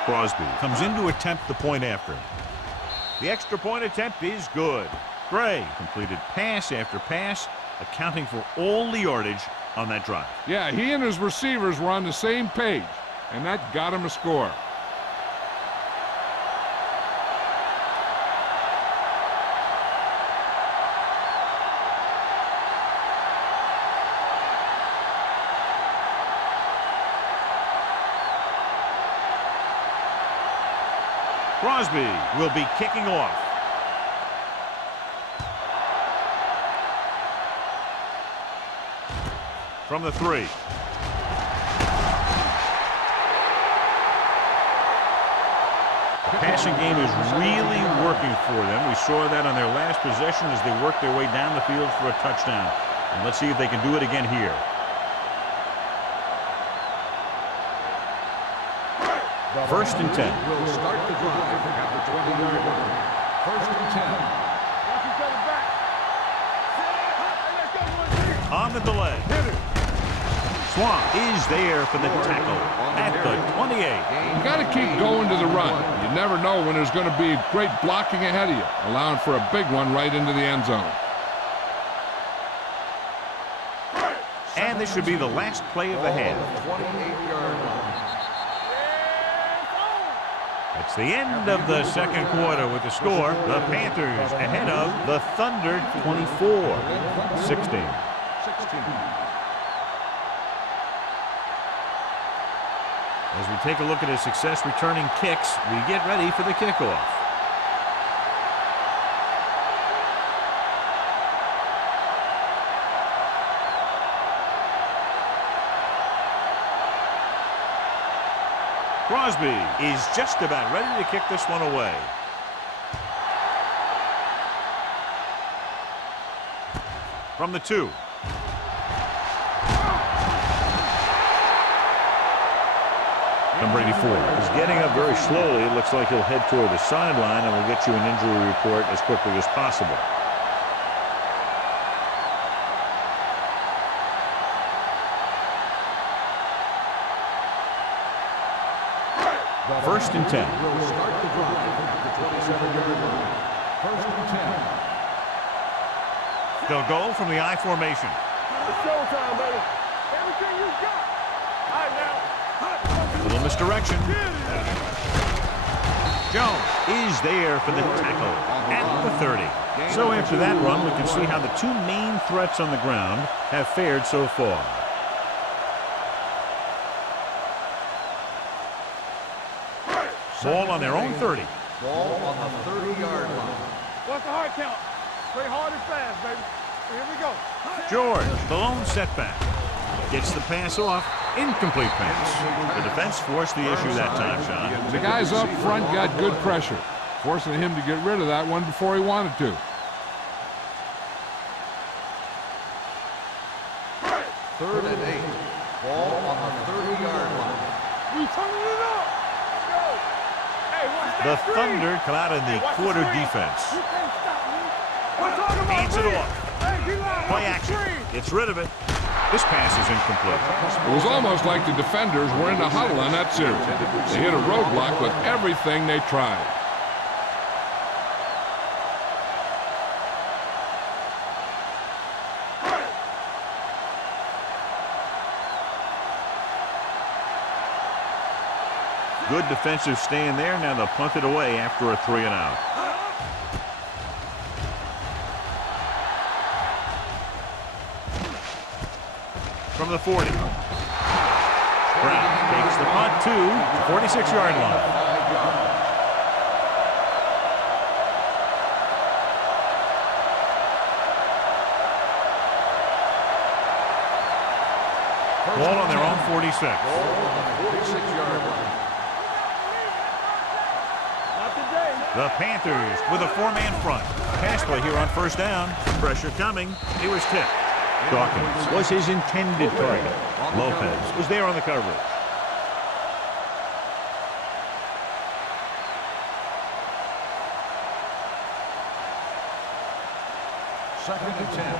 Crosby comes in to attempt the point after. The extra point attempt is good. Gray completed pass after pass, accounting for all the yardage on that drive. Yeah, he and his receivers were on the same page, and that got him a score. Crosby will be kicking off. From the 3. The passing game is really working for them. We saw that on their last possession as they worked their way down the field for a touchdown. And let's see if they can do it again here. First and 10. Will start the drive at the 20-yard line. First and 10. Watch each other back. Hey, let's go, 1-3. On the delay. Hit it. Swamp is there for the tackle at the 28. You got to keep going to the run. You never know when there's going to be great blocking ahead of you, allowing for a big one right into the end zone. And this should be the last play of the half. 28-yard line. It's the end of the second quarter with the score. The Panthers ahead of the Thunder 24-16. As we take a look at his success returning kicks, we get ready for the kickoff. Crosby is just about ready to kick this one away. From the 2. Number 84 is getting up very slowly. It looks like he'll head toward the sideline, and we'll get you an injury report as quickly as possible. First and 10. Will start the drive at the 27-yard line. First and 10. They'll go from the I formation. It's showtime, baby. Everything you got. All right, now. Little misdirection. Jones is there for the tackle at the 30. So after that run, we can see how the two main threats on the ground have fared so far. Ball on their own 30. Ball on the 30-yard line. What's the hard count? Play hard and fast, baby. Here we go. George, the lone setback. Gets the pass off. Incomplete pass. The defense forced the issue that time, Sean. The guys up front got good pressure, forcing him to get rid of that one before he wanted to. Third and 8. Ball on the 30-yard line. We turning it up. Let's go. Hey, what's The that Thunder come out in the quarter defense. You can't stop me. We're talking about Hands it me. off. Hey, get loud. Play action. Gets rid of it. This pass is incomplete. It was almost like the defenders were in the huddle on that series. They hit a roadblock with everything they tried. Good defensive stand there. Now they'll punt it away after a 3 and out. From the 40. Brown takes the punt to the 46-yard line. Ball on their own 46. Ball on the 46-yard line. Not today. The Panthers with a 4-man front. Pass play here on first down. Pressure coming. He was tipped. Dawkins was his intended target. Lopez was there on the coverage. Second and 10.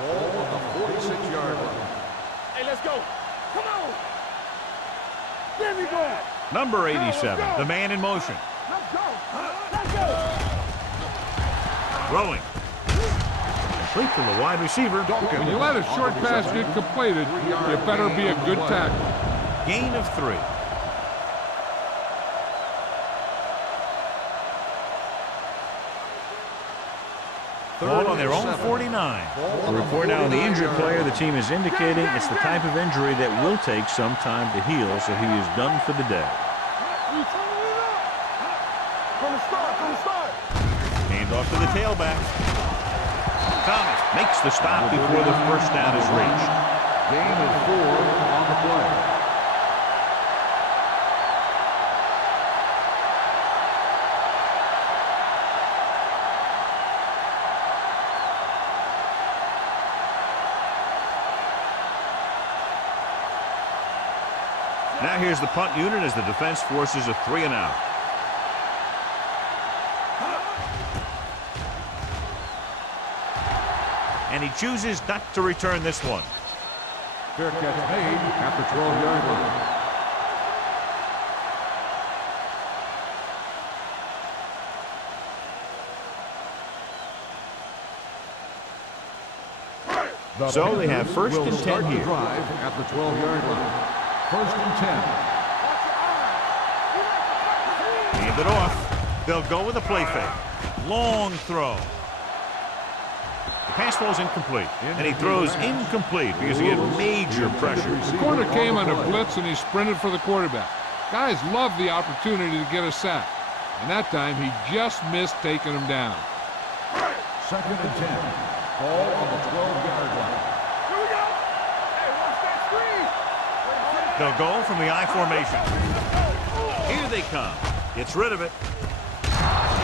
Ball on the 46-yard line. Hey, let's go. Come on. There we go. Number 87, the man in motion. Let's go. Let's go. Throwing. Complete to the wide receiver. When you let a short pass get completed, you better be a good tackle. Gain of 3. Ball on their own 49. A report now on the injured player. The team is indicating it's the type of injury that will take some time to heal, so he is done for the day. We turning it up. From the start, from the start. Hand off to the tailback. Thomas makes the stop before the first down is reached. Gain of 4 on the play. Now here's the punt unit as the defense forces a 3 and out. And he chooses not to return this one. Fair catch made at the 12-yard line. So they have first and 10 here. Drive at the 12-yard line. First and 10. Hand it off. They'll go with a play fake. Long throw. The pass falls incomplete, and he throws incomplete because he had major pressure. The corner came on a blitz, and he sprinted for the quarterback. Guys love the opportunity to get a sack, and that time he just missed taking him down. Second and 10. Ball on the 12-yard line. Here we go. Hey, watch that screen. They'll go from the I formation. Here they come. Gets rid of it.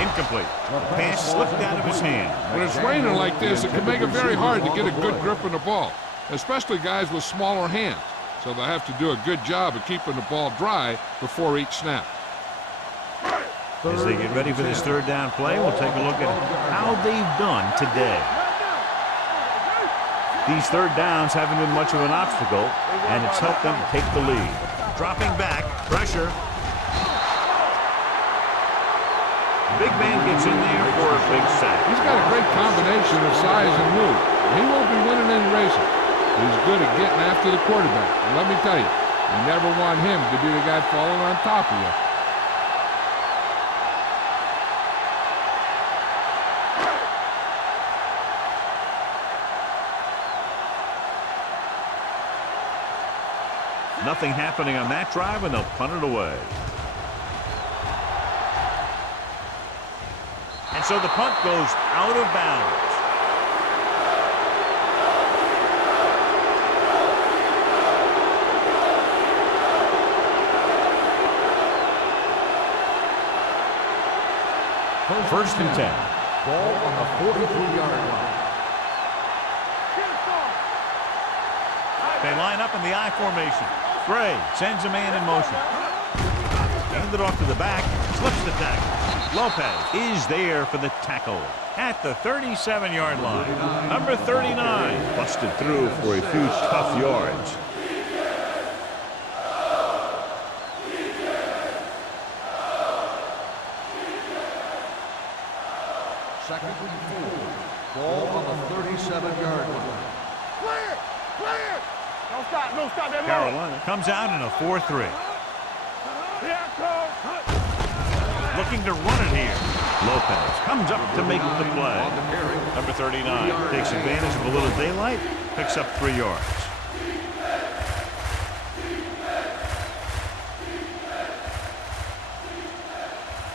Incomplete. Pass slipped out of his hand. When it's raining like this, it can make it very hard to get a good grip on the ball, especially guys with smaller hands. So they'll have to do a good job of keeping the ball dry before each snap. As they get ready for this third down play, we'll take a look at how they've done today. These third downs haven't been much of an obstacle, and it's helped them take the lead. Dropping back, pressure. Big man gets in there for a big sack. He's got a great combination of size and move. He won't be winning any races. He's good at getting after the quarterback. And let me tell you, you never want him to be the guy falling on top of you. Nothing happening on that drive, and they'll punt it away. And so the punt goes out of bounds. First and 10. Ball on the 43-yard line. They line up in the I formation. Gray sends a man in motion. Hand it off to the back. Slips the tackle. Lopez is there for the tackle at the 37-yard line. Number 39 busted through for a few tough yards. Second and 4. Ball on the 37-yard line. Clear! Clear! Don't stop, don't stop that ball. Carolina comes out in a 4-3. Here it comes. Looking to run it here. Lopez comes up to make the play. Number 39 takes advantage of a little daylight, picks up 3 yards.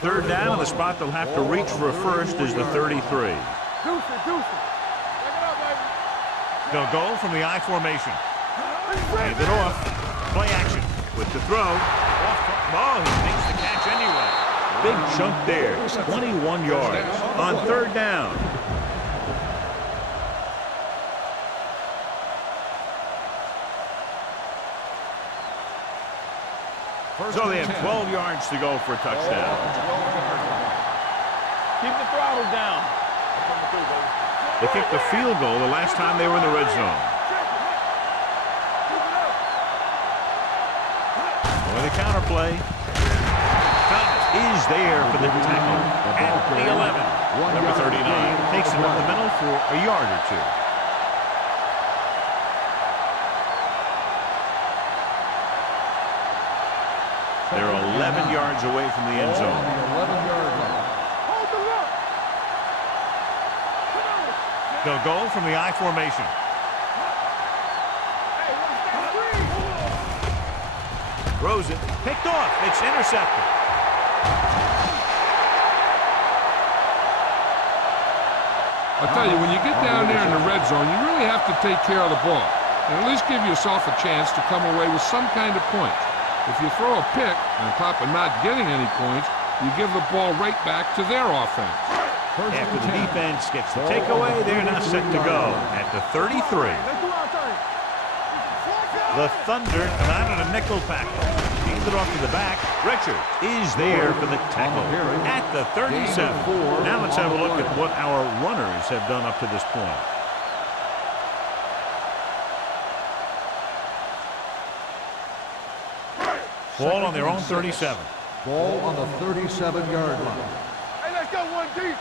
Third down, the spot they'll have to reach for a first is the 33. Deuce it, deuce it. Take it up, baby. They'll go from the I formation. Hand it off. Play action with the throw. Oh, he makes the catch anyway. Big chunk there. 21 yards on third down. So they have 12 yards to go for a touchdown. Keep the throttle down. They kicked the field goal the last time they were in the red zone. With a counter play. Thomas is there for the tackle at the 11. Number 39 takes it up the middle for a yard or two. They're 11 yards away from the end zone. 11-yard line. Hold the look. They'll go from the I formation. Hey, watch that screen. Throws it. Picked off. It's intercepted. I'll tell you, when you get down there in the red zone, you really have to take care of the ball and at least give yourself a chance to come away with some kind of point. If you throw a pick, on top of not getting any points, you give the ball right back to their offense. After the defense gets the takeaway, they're now set to go at the 33. Let's do our thing. The Thunder come out in a nickel tackle. Hands it off to the back. Richard is there for the tackle at the 37. Now let's have a look at what our runners have done up to this point. Ball on their own 37. Ball on the 37-yard line. Hey, let's go one deep.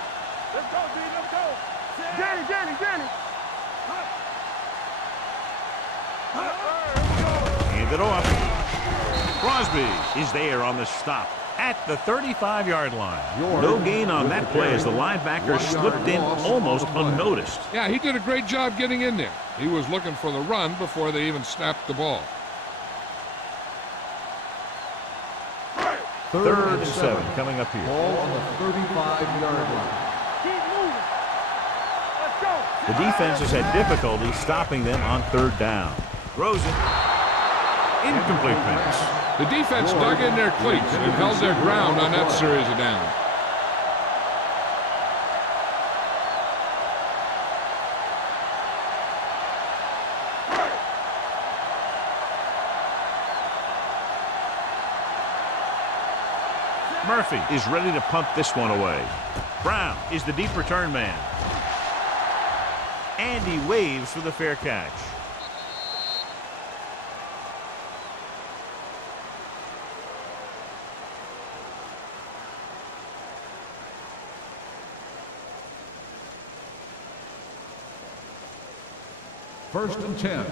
Let's go, D. Let's go. Danny. Hand it off. Crosby is there on the stop at the 35-yard line. No gain on that play as the linebacker slipped in almost unnoticed. Yeah, he did a great job getting in there. He was looking for the run before they even snapped the ball. Third and 7 coming up here. Ball on the 35-yard line. Keep moving. Let's go. The defense has had difficulty stopping them on third down. Throws it. Incomplete pass. The defense dug in their cleats and held their ground on that series of downs. Murphy is ready to punt this one away. Brown is the deep return man. And he waves for the fair catch. First and 10.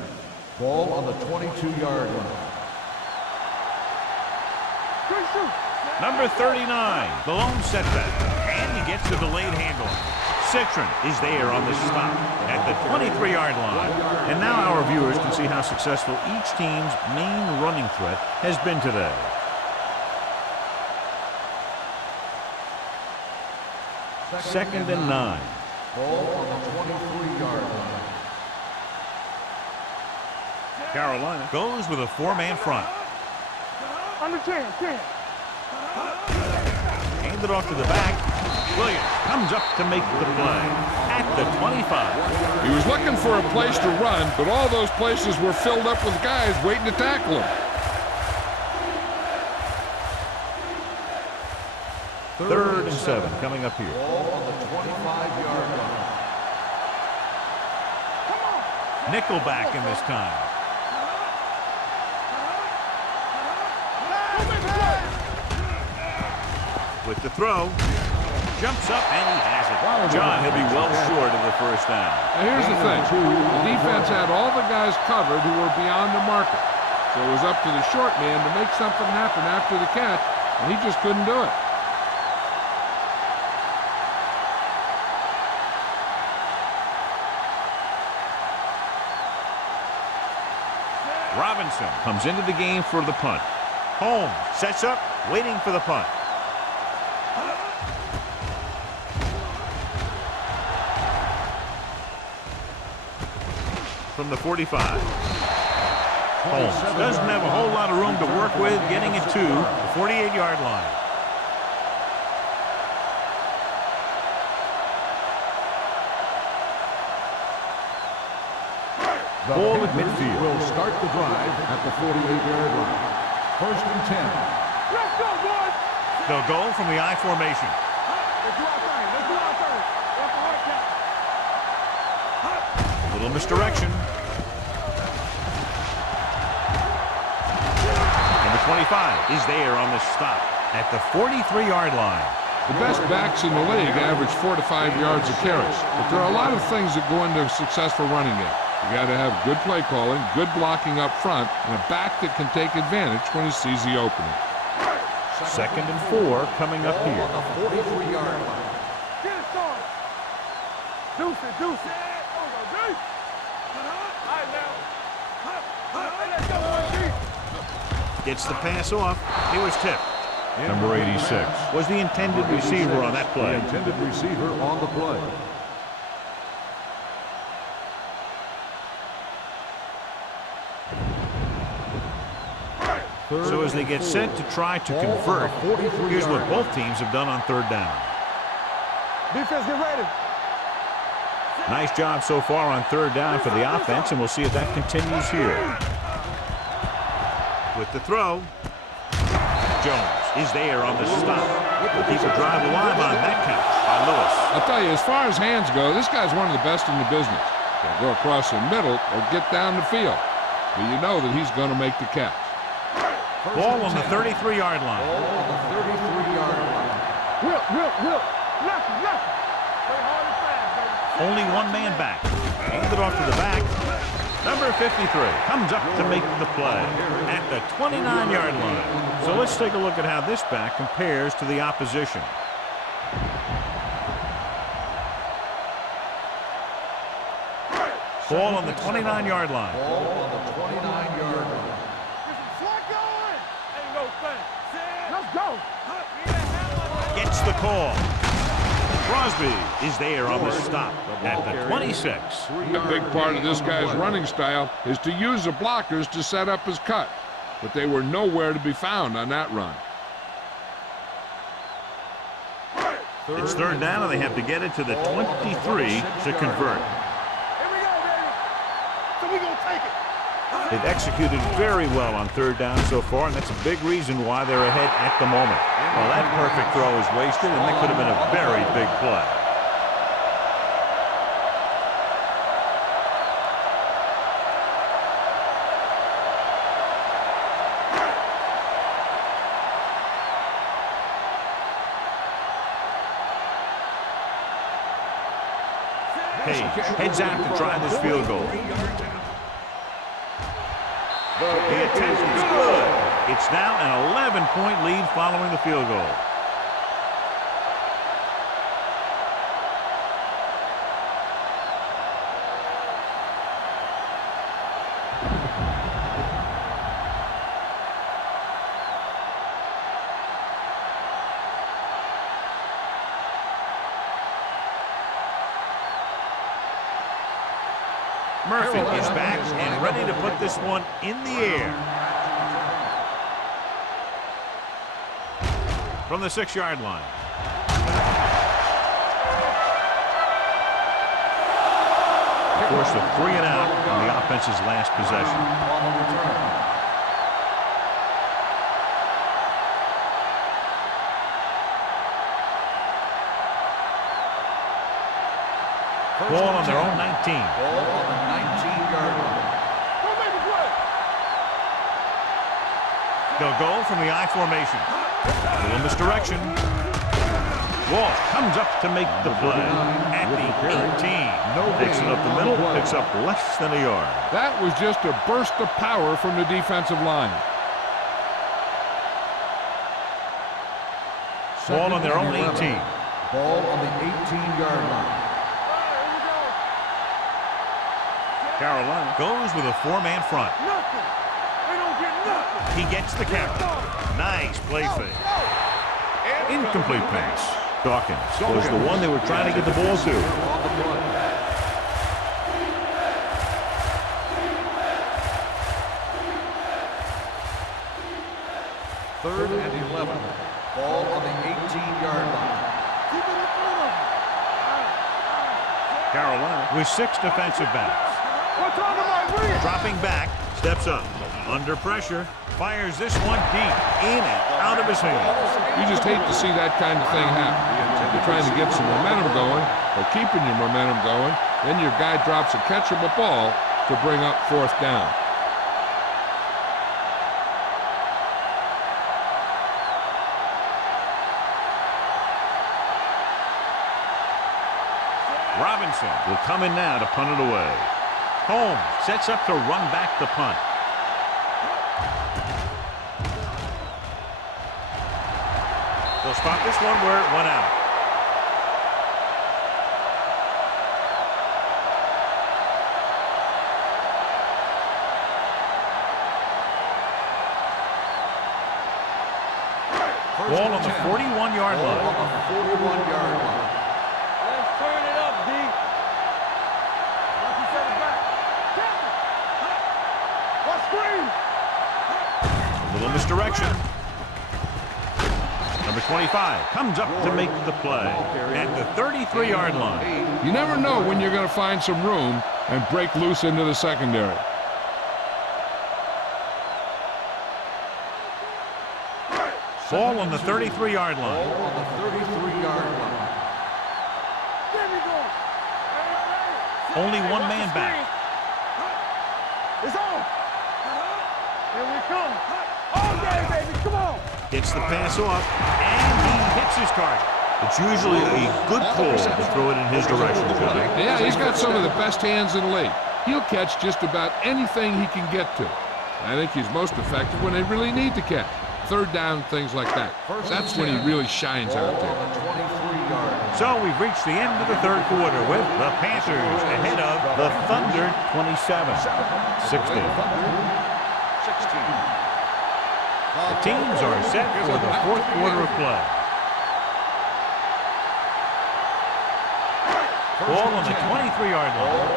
Ball on the 22-yard line. Number 39, the lone setback. And he gets the delayed handle. Citron is there on the stop at the 23-yard line. And now our viewers can see how successful each team's main running threat has been today. Second and 9. Ball on the 23-yard line. Carolina goes with a four-man front. Under 10. Handed off to the back. Williams comes up to make the play at the 25. He was looking for a place to run, but all those places were filled up with guys waiting to tackle him. Third and 7 coming up here. Ball on the 25-yard line. Nickelback in this time. With the throw, jumps up and he has it. John, he'll be well short of the first down. Now here's the thing. The defense had all the guys covered who were beyond the marker. So it was up to the short man to make something happen after the catch, and he just couldn't do it. Robinson comes into the game for the punt. Holmes sets up, waiting for the punt. From the 45. Holmes doesn't have a whole lot of room to work with, getting it to the 48-yard line. Ball at midfield. Will start the drive at the 48-yard line. First and 10. Let's go, boys. They'll go from the I formation. Let's do our thing. That's the hard catch. Little misdirection. Number 25 is there on the stop at the 43-yard line. The best backs in the league average 4 to 5 yards of carries, but there are a lot of things that go into a successful running game. You got to have good play calling, good blocking up front, and a back that can take advantage when he sees the opening. Second and 4 coming up here. On the 43-yard line. Get it started. Deuce it. There we go, deep. All right, now. Hey, let's go, one deep. Gets the pass off. It was tipped. Number 86 was the intended receiver on that The play. intended receiver on the play. So as they get set to try to convert, here's what both teams have done on third down. Defense, get ready. Nice job so far on third down for the offense, and we'll see if that continues here. With the throw, Jones is there on the stop. Will keep the drive alive on that catch by Lewis. I'll tell you, as far as hands go, this guy's one of the best in the business. He'll go across the middle or get down the field, but you know that he's going to make the catch. Ball on the 33-yard line. Ball on the 33-yard line. Will. Left. Play hard and fast, baby. Only one man back. Hand it off to the back. Number 53 comes up to make the play at the 29-yard line. So let's take a look at how this back compares to the opposition. Ball on the 29-yard line. Ball on the 29-yard line. Get going. Ain't no thing. Let's go. Gets the call. Crosby is there on the stop at the 26. A big part of this guy's running style is to use the blockers to set up his cut, but they were nowhere to be found on that run. It's third down, and they have to get it to the 23 to convert. Here we go, baby. So we gonna take it. They've executed very well on third down so far, and that's a big reason why they're ahead at the moment. Well, that perfect throw is wasted, and that could have been a very big play. Page heads out to try this field goal. The attempt is good. It's now an 11-point lead following the field goal. Murphy is back and ready to put this one in the air. From the 6-yard line. Forced a 3 and out on the offense's last possession. On the return. Ball on their own 19. Ball on the 19-yard line. Don't make a play. They'll go from the I formation. A little misdirection. Walt comes up to make the play at the 18. Takes it up the middle, picks up less than a yard. That was just a burst of power from the defensive line. Ball on their own 18. Ball on the 18-yard line. Carolina goes with a 4-man front. Nothing. They don't get nothing. He gets the carry. Nice play fake. Incomplete pass. Dawkins was the one they were trying to get the ball to. On the play. Third and 11. Ball on the 18-yard line. Keep it in front of them. Carolina with 6 defensive backs. What's on the right wing? Dropping back, steps up. Under pressure, fires this one deep, in and out of his hands. You just hate to see that kind of thing happen. You're trying to get some momentum going, or keeping your momentum going, then your guy drops a catchable ball to bring up 4th down. Robinson will come in now to punt it away. Holmes sets up to run back the punt. They'll spot this one where it went out. Ball on the 41-yard line. Ball on the 41-yard line. Let's turn it up, D. Once you set it back. What screen? A little misdirection. Number 25 comes up to make the play at the 33-yard line. You never know when you're going to find some room and break loose into the secondary. Ball on the 33-yard line. Ball on the 33-yard line. There we go. Only one man back. It's on. Here we come. All day. Gets the pass off, and he hits his target. It's usually a good call to throw it in his direction, Johnny. Yeah, he's got some of the best hands in the league. He'll catch just about anything he can get to. I think he's most effective when they really need to catch. Third down, things like that. That's when he really shines out there. So we've reached the end of the third quarter with the Panthers ahead of the Thunder 27-16. The teams are set for the fourth quarter of play. Ball on the 23-yard line.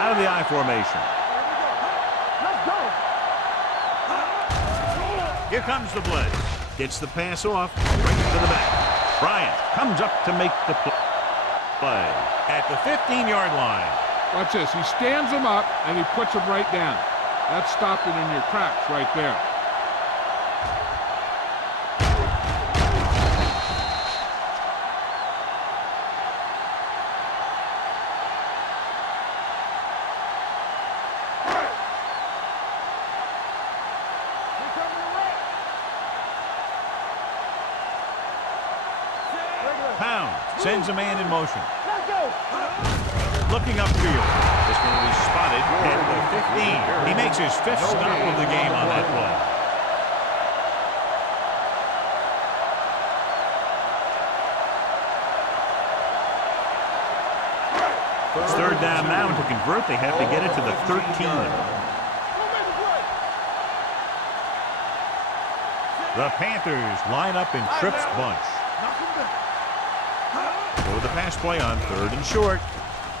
Out of the I formation. Here comes the blitz. Gets the pass off. Brings it to the back. Bryant comes up to make the play at the 15-yard line. Watch this. He stands him up, and he puts him right down. That's stopping in your tracks right there. Sends a man in motion. Looking upfield. This one will be spotted at the 15. He makes his fifth stop of the game on that play. It's third down now, and to convert, they have to get it to the 13. The Panthers line up in trips bunch. Throw the pass play on third and short.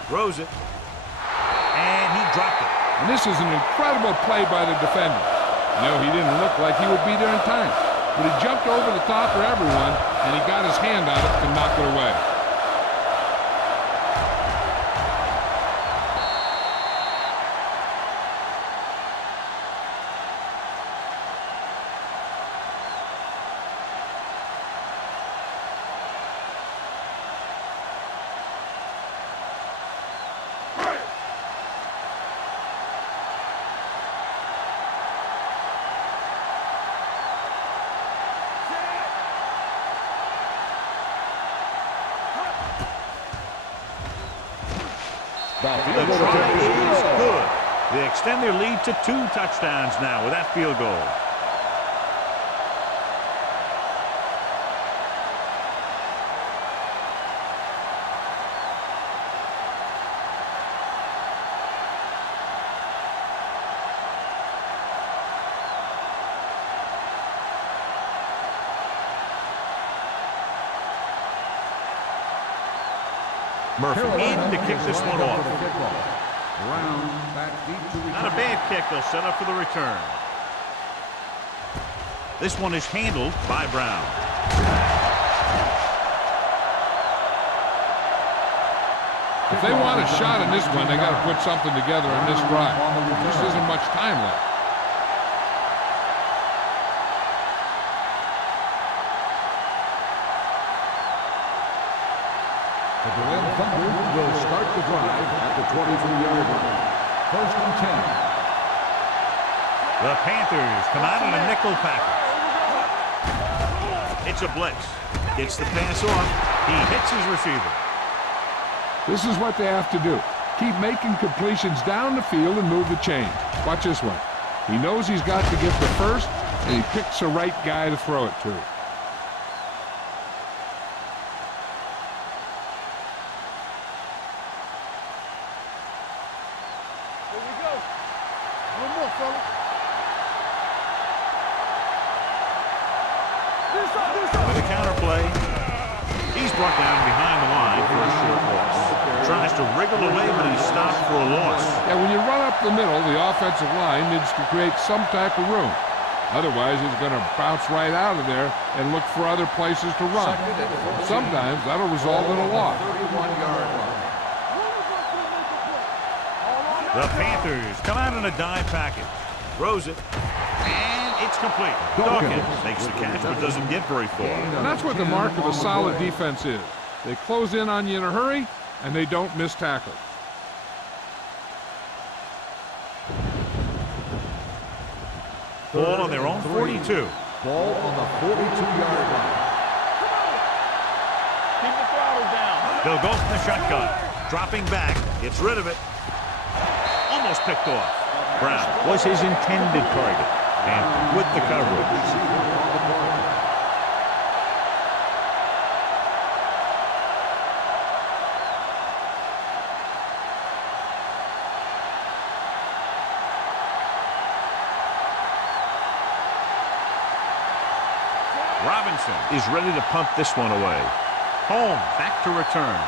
Throws it. And he dropped it. And this is an incredible play by the defender. You know, he didn't look like he would be there in time. But he jumped over the top of everyone, and he got his hand on it to knock it away. The try is good. They extend their lead to 2 touchdowns now with that field goal. Murphy in to kick this one off. Not a bad kick. They'll set up for the return. This one is handled by Brown. If they want a shot in this one, they got to put something together on this drive. There just isn't much time left. The Berlin Thunder will start the drive at the 23-yard line. First and 10. The Panthers come out in a nickel package. It's a blitz. Gets the pass off. He hits his receiver. This is what they have to do. Keep making completions down the field and move the chains. Watch this one. He knows he's got to get the first, and he picks the right guy to throw it to. With a counter play, he's brought down behind the line for a short loss. Tries to wriggle away, but he's stopped for a loss. Yeah, when you run up the middle, the offensive line needs to create some type of room. Otherwise, he's going to bounce right out of there and look for other places to run. Sometimes that'll result in a loss. The Panthers come out in a dime package. Throws it. And it's complete. Dawkins makes the catch, but doesn't get very far. And that's what the mark of a solid defense is. They close in on you in a hurry, and they don't miss tackles. Ball on their own 42. Ball on the 42-yard line. Keep the throttle down. They'll go from the shotgun. Dropping back, gets rid of it. Almost picked off. Brown was his intended target. And with the coverage. Robinson is ready to pump this one away. Home, back to return.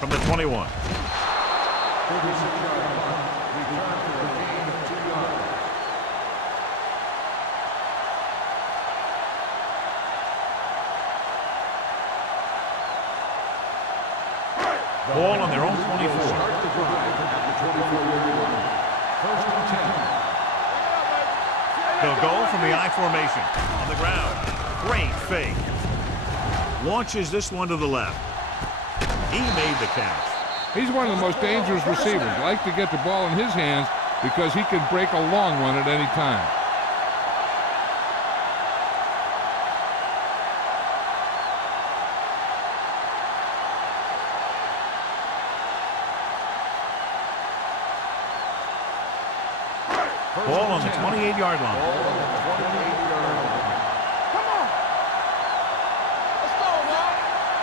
From the 21. Ball on their own 24. Start the drive at the 24-yard line. First and 10. They'll go from the I formation. On the ground. Great fake. Launches this one to the left. He made the catch. He's one of the most dangerous receivers. Like to get the ball in his hands because he can break a long one at any time. Ball on the 28-yard line. Ball on the 28-yard line. Come on. Let's go, man.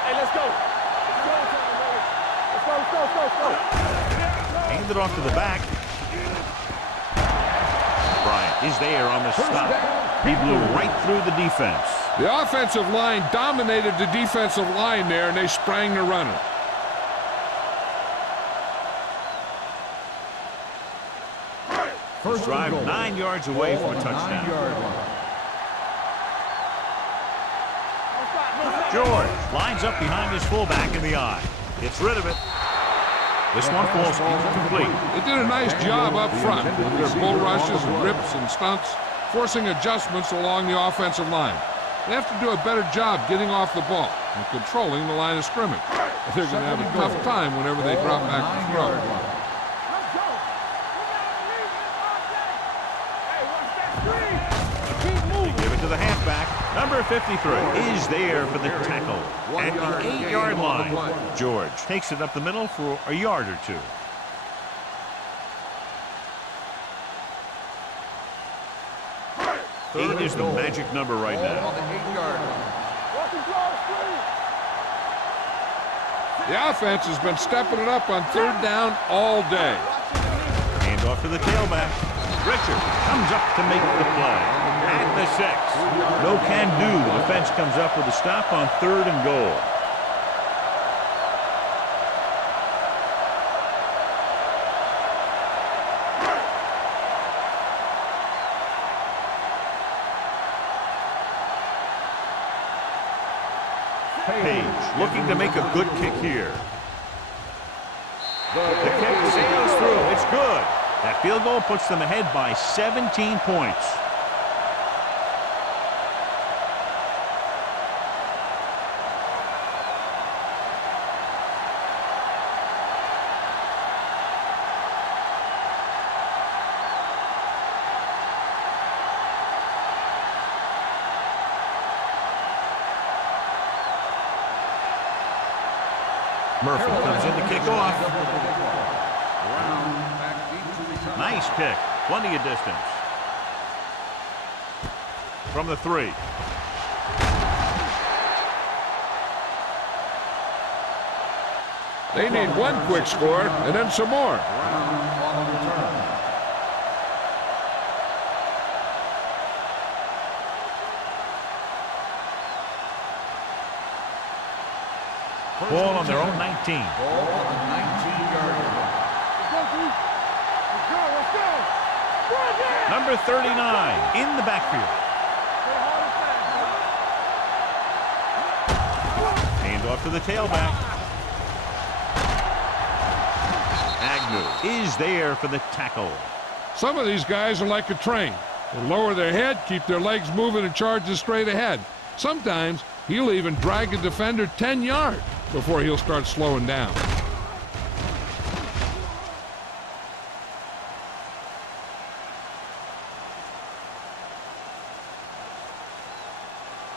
Hey, let's go. Let's go. Hand it off to the back. Bryant is there on the stop. He blew right through the defense. The offensive line dominated the defensive line there, and they sprang the runner. First drive 9 yards away from a touchdown. 9-yard line. George lines up behind his fullback in the I. Gets rid of it. This one falls incomplete. They did a nice job up front with their bull rushes and rips and stunts, forcing adjustments along the offensive line. They have to do a better job getting off the ball and controlling the line of scrimmage. They're going to have a tough time whenever they drop back to throw. Give it to the halfback. Number 53 is there for the tackle at the 8-yard line. George takes it up the middle for a yard or two. Eight is the magic number right now. On the 8-yard line. The offense has been stepping it up on third down all day. Hand off to the tailback. Richard comes up to make the play. At the 6. No can do. The defense comes up with a stop on 3rd and goal. Page looking to make a good kick here. The kick sails through. It's good. That field goal puts them ahead by 17 points. Murphy comes in to kick off. Nice kick. Plenty of distance. From the 3. They need one quick score and then some more. Ball on their own 19. Ball on the 19-yard line. Number 39 in the backfield. Hand off to the tailback. Agnew is there for the tackle. Some of these guys are like a train. They lower their head, keep their legs moving, and charge straight ahead. Sometimes he'll even drag a defender 10 yards. before he'll start slowing down.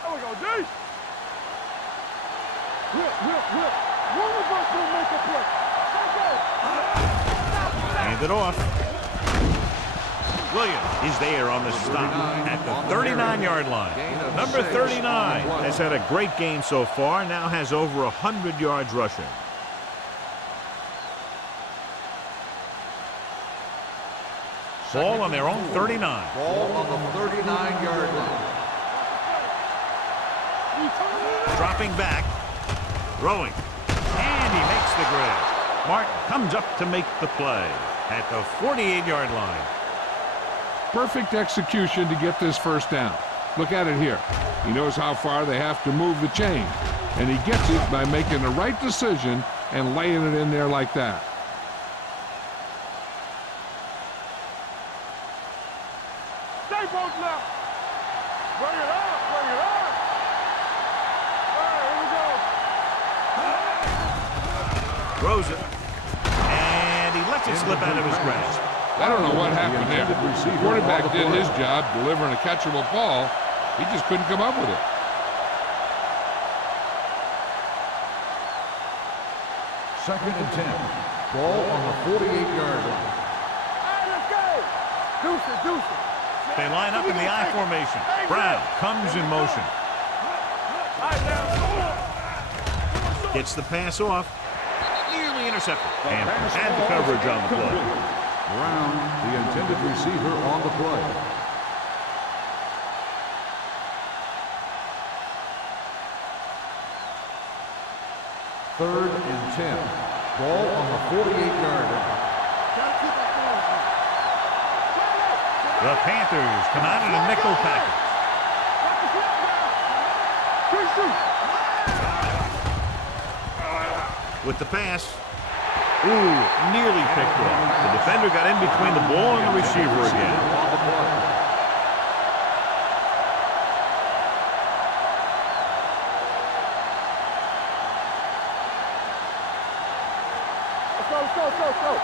There we go, D. Whip. One of us will make a play. Hand it off. Williams is there on the stop at the 39-yard line. Number 39 has had a great game so far, now has over 100 yards rushing. Ball on their own 39. Ball on the 39-yard line. Dropping back, throwing, and he makes the grab. Martin comes up to make the play at the 48-yard line. Perfect execution to get this first down. Look at it here. He knows how far they have to move the chain, and he gets it by making the right decision and laying it in there like that. Stay both left. Bring it up. Throws it, and he lets it slip out of his grasp. I don't know what happened there. The quarterback did his job delivering a catchable ball. He just couldn't come up with it. Second and 10. Ball on the 48-yard line. Hey, let's go. Deuce it. They line up in the I formation. Brown comes in motion. Gets the pass off. Nearly intercepted. And had the coverage on the play. Brown, the intended receiver on the play. Third and 10. Ball on the 48-yard line. The Panthers come out in a nickel package. With the pass. Ooh, nearly picked off. The defender got in between the ball and the receiver again. Let's go.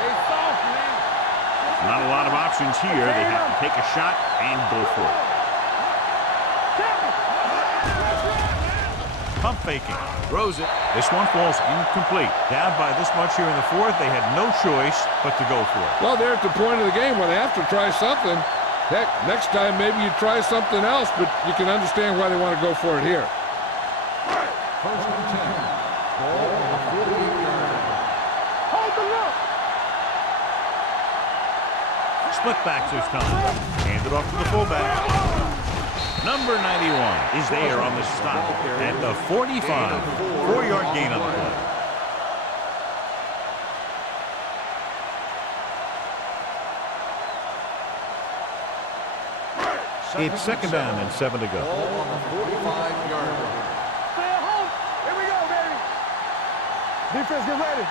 Stay soft, man. Not a lot of options here. They have to take a shot and go for it. Pump faking. Throws it. This one falls incomplete. Down by this much here in the fourth. They had no choice but to go for it. Well, they're at the point of the game where they have to try something. Heck, next time maybe you try something else, but you can understand why they want to go for it here. First and 10. Ball on the 48-yard line. Hold the look. Split backs this time. Hand it off to the fullback. Number 91 is there on the stop at the 45. 4-yard gain on the play. It's second down and 7 to go. Ball on the 45-yard line. Stay at home. Here we go, baby. Defense, get ready.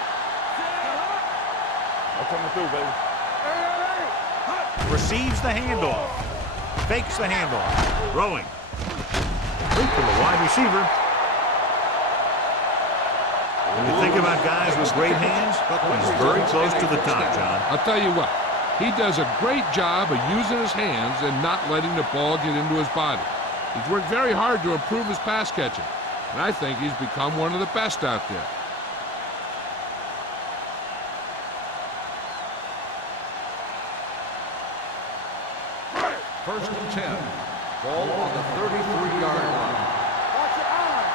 I'm coming through, baby. Receives the handoff. Fakes the handoff. Throwing. Complete to the wide receiver. When you think about guys with great hands, he's very close to the top, John. I'll tell you what, he does a great job of using his hands and not letting the ball get into his body. He's worked very hard to improve his pass catching, and I think he's become one of the best out there. First and 10. Ball on the 33-yard line. Watch your eyes.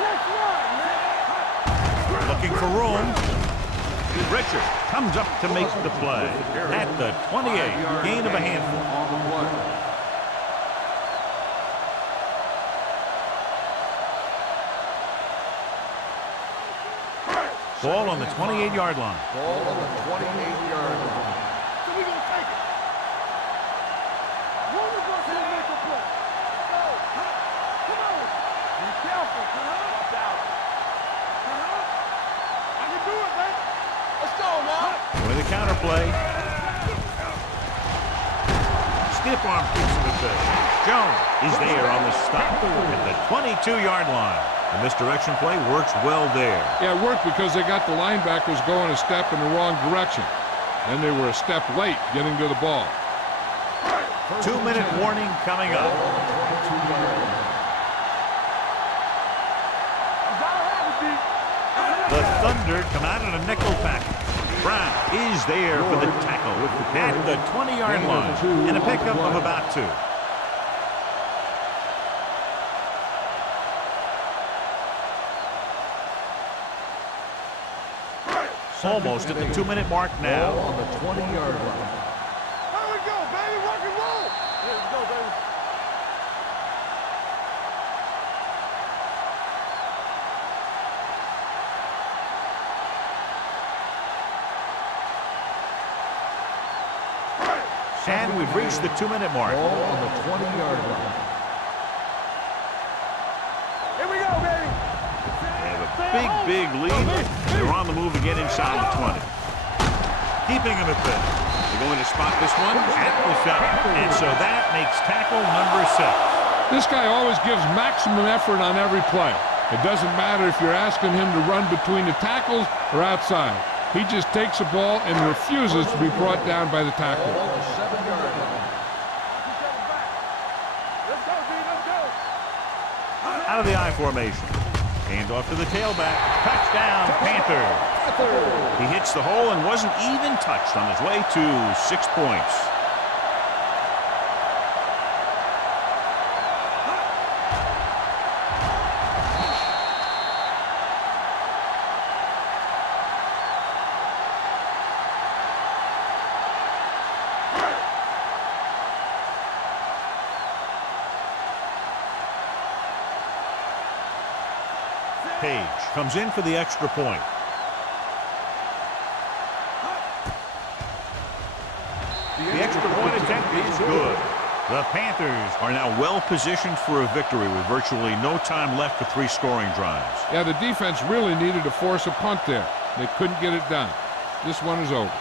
Let's run, man. Looking for room. Richard comes up to make the play at the 28. Gain of a handful. On the play. Ball on the 28-yard line. Ball on the 28-yard line. So we gonna take it. One of us will make a play. Go. Come on. Be careful. Watch out. I can do it, man. Let's go, man. With a counter play. Stiff arm kicks in the face. Jones is there on the stop at the 22-yard line. The misdirection play works well there. Yeah, it worked because they got the linebackers going a step in the wrong direction. Then they were a step late getting to the ball. 2-minute warning coming up. The Thunder come out in a nickel package. Brown is there for the tackle at the 20-yard line and a pickup of about 2. Almost at the 2-minute mark now. On the 20-yard line. There we go, baby. Rock and roll. Here we go, baby. And we've reached the 2-minute mark. Ball on the 20-yard line. Here we go, baby. They have a big lead. They're on the move again inside the 20. Keeping him at bay. They're going to spot this one at the 7. And so that makes tackle number 6. This guy always gives maximum effort on every play. It doesn't matter if you're asking him to run between the tackles or outside. He just takes the ball and refuses to be brought down by the tackle. On the 7-yard line. Let's go, D. Let's go. Out of the I formation. Hand off to the tailback. Touchdown, Panthers. He hits the hole and wasn't even touched on his way to 6 points. Page comes in for the extra point. The extra point attempt is good. The Panthers are now well positioned for a victory with virtually no time left for 3 scoring drives. Yeah, the defense really needed to force a punt there. They couldn't get it done. This one is over.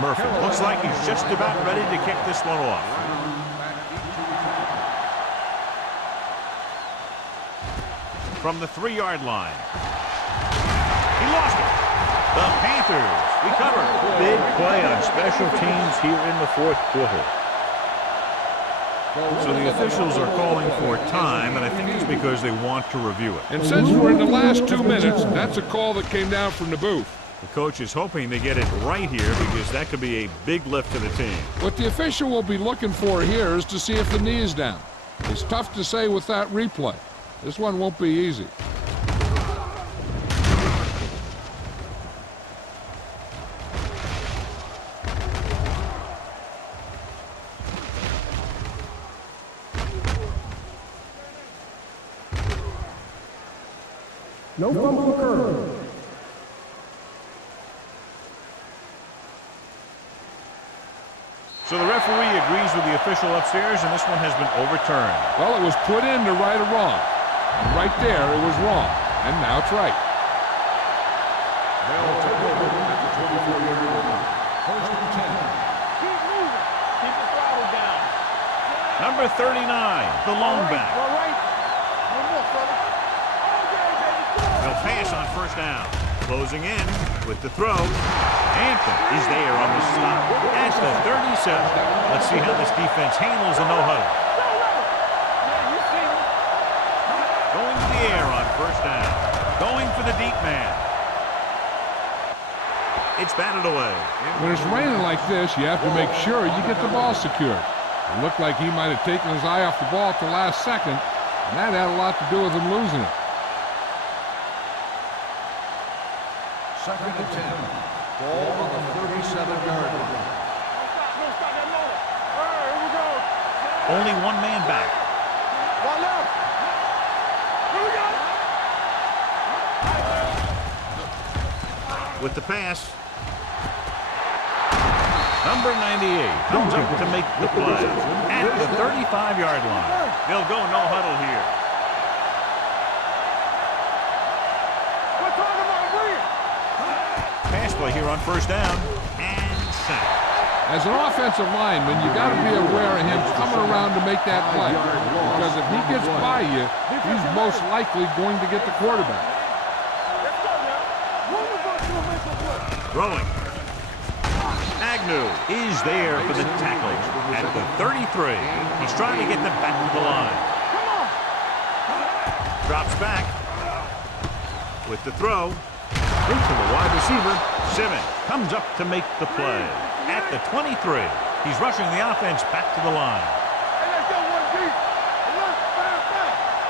Murphy looks like he's just about ready to kick this one off. From the 3-yard line. He lost it. The Panthers recover. Big play on special teams here in the 4th quarter. So the officials are calling for time, and I think it's because they want to review it. And since we're in the last 2 minutes, that's a call that came down from the booth. The coach is hoping they get it right here because that could be a big lift to the team. What the official will be looking for here is to see if the knee is down. It's tough to say with that replay. This one won't be easy. No fumble occurred. So the referee agrees with the official upstairs, and this one has been overturned. Well, it was put in to right a wrong. And right there, it was wrong. And now it's right. They'll take over at the 24-yard line. 1st and 10. Keep moving. Keep the throttle down. Number 39, the lone back. All right. One more, fella. Okay, baby. They'll pass on 1st down. Closing in with the throw. Hampton is there on the stop at the 37. Let's see how this defense handles a no-huddle. Going to the air on 1st down. Going for the deep man. It's batted away. When it's raining like this, you have to make sure you get the ball secured. It looked like he might have taken his eye off the ball at the last second, and that had a lot to do with him losing it. 2nd and 10. Ball on the 37-yard line. No, stop that motor. All right, here we go. Only one man back. One left. Here we go. With the pass. Number 98 comes up to make the play at the 35-yard line. They'll go no huddle here. We're talking about Williams. Pass play here on first down. And sack. As an offensive lineman, you got to be aware of him coming around to make that play. Because if he gets by you, he's most likely going to get the quarterback. Let's go now. One of us will make a play. Throwing. Agnew is there for the tackle at the 33. He's trying to get them back to the line. Come on. Drops back with the throw into the wide receiver. Simmons comes up to make the play at the 23. He's rushing the offense back to the line. Hey, let's go one deep. Look, fast.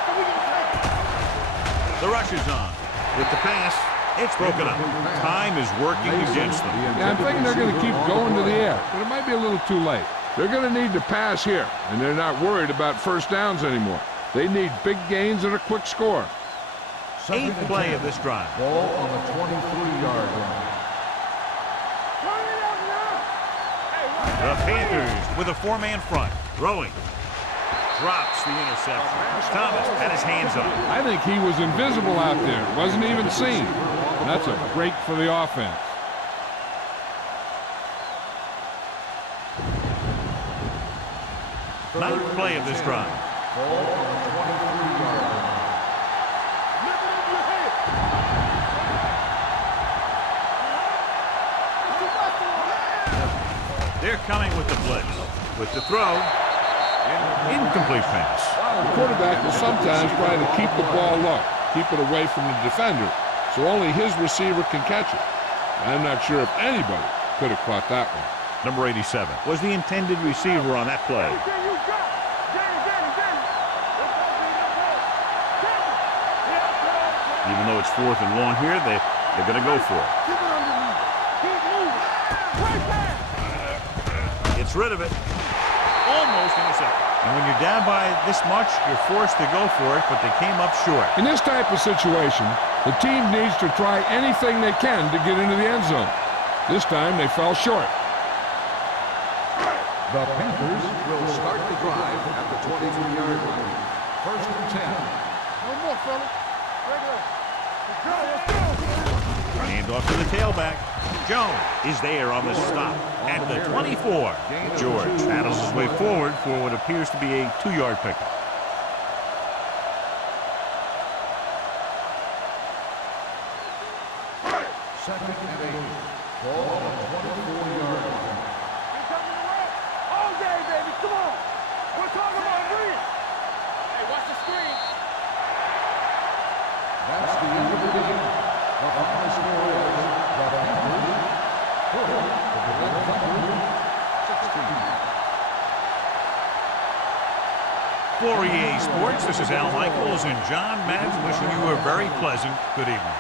So we can take it. The rush is on with the pass. It's broken up. Time is working against them. Yeah, I'm thinking they're going to keep going to the air, but it might be a little too late. They're going to need to pass here, and they're not worried about first downs anymore. They need big gains and a quick score. Eighth play of this drive. Ball on the 23-yard line. Turn it up now. The Panthers with a four-man front. Throwing. Drops the interception. Thomas had his hands up. I think he was invisible out there. Wasn't even seen. And that's a break for the offense. Ninth play of this drive. Ball on the 23-yard line. Lift it up your head. They're coming with the blitz. With the throw. Incomplete pass. The quarterback will sometimes try to keep the ball low, keep it away from the defender, so only his receiver can catch it. I'm not sure if anybody could have caught that one. Number 87 was the intended receiver on that play. Everything you got. Get it. Even though it's 4th and long here, they're going to go for it. Keep it underneath. Keep moving. Right back. Gets rid of it. Almost intercepted. And when you're down by this much, you're forced to go for it, but they came up short. In this type of situation, the team needs to try anything they can to get into the end zone. This time, they fell short. The Panthers will start the drive at the 23-yard line. First and 10. No more, fella. Let's go. Let's go. Hand off to the tailback. Jones is there on the stop at the 24. George battles his way forward for what appears to be a 2-yard pickup. Second and 8. Ball on the 24-yard line. He's coming around. All day, baby. Come on. We're talking about Williams. Hey, watch the screen. That's the end of the game. The final score is the Panthers 4, the Panthers 16. For EA Sports, this is Al Michaels and John Madden wishing you a very pleasant good evening.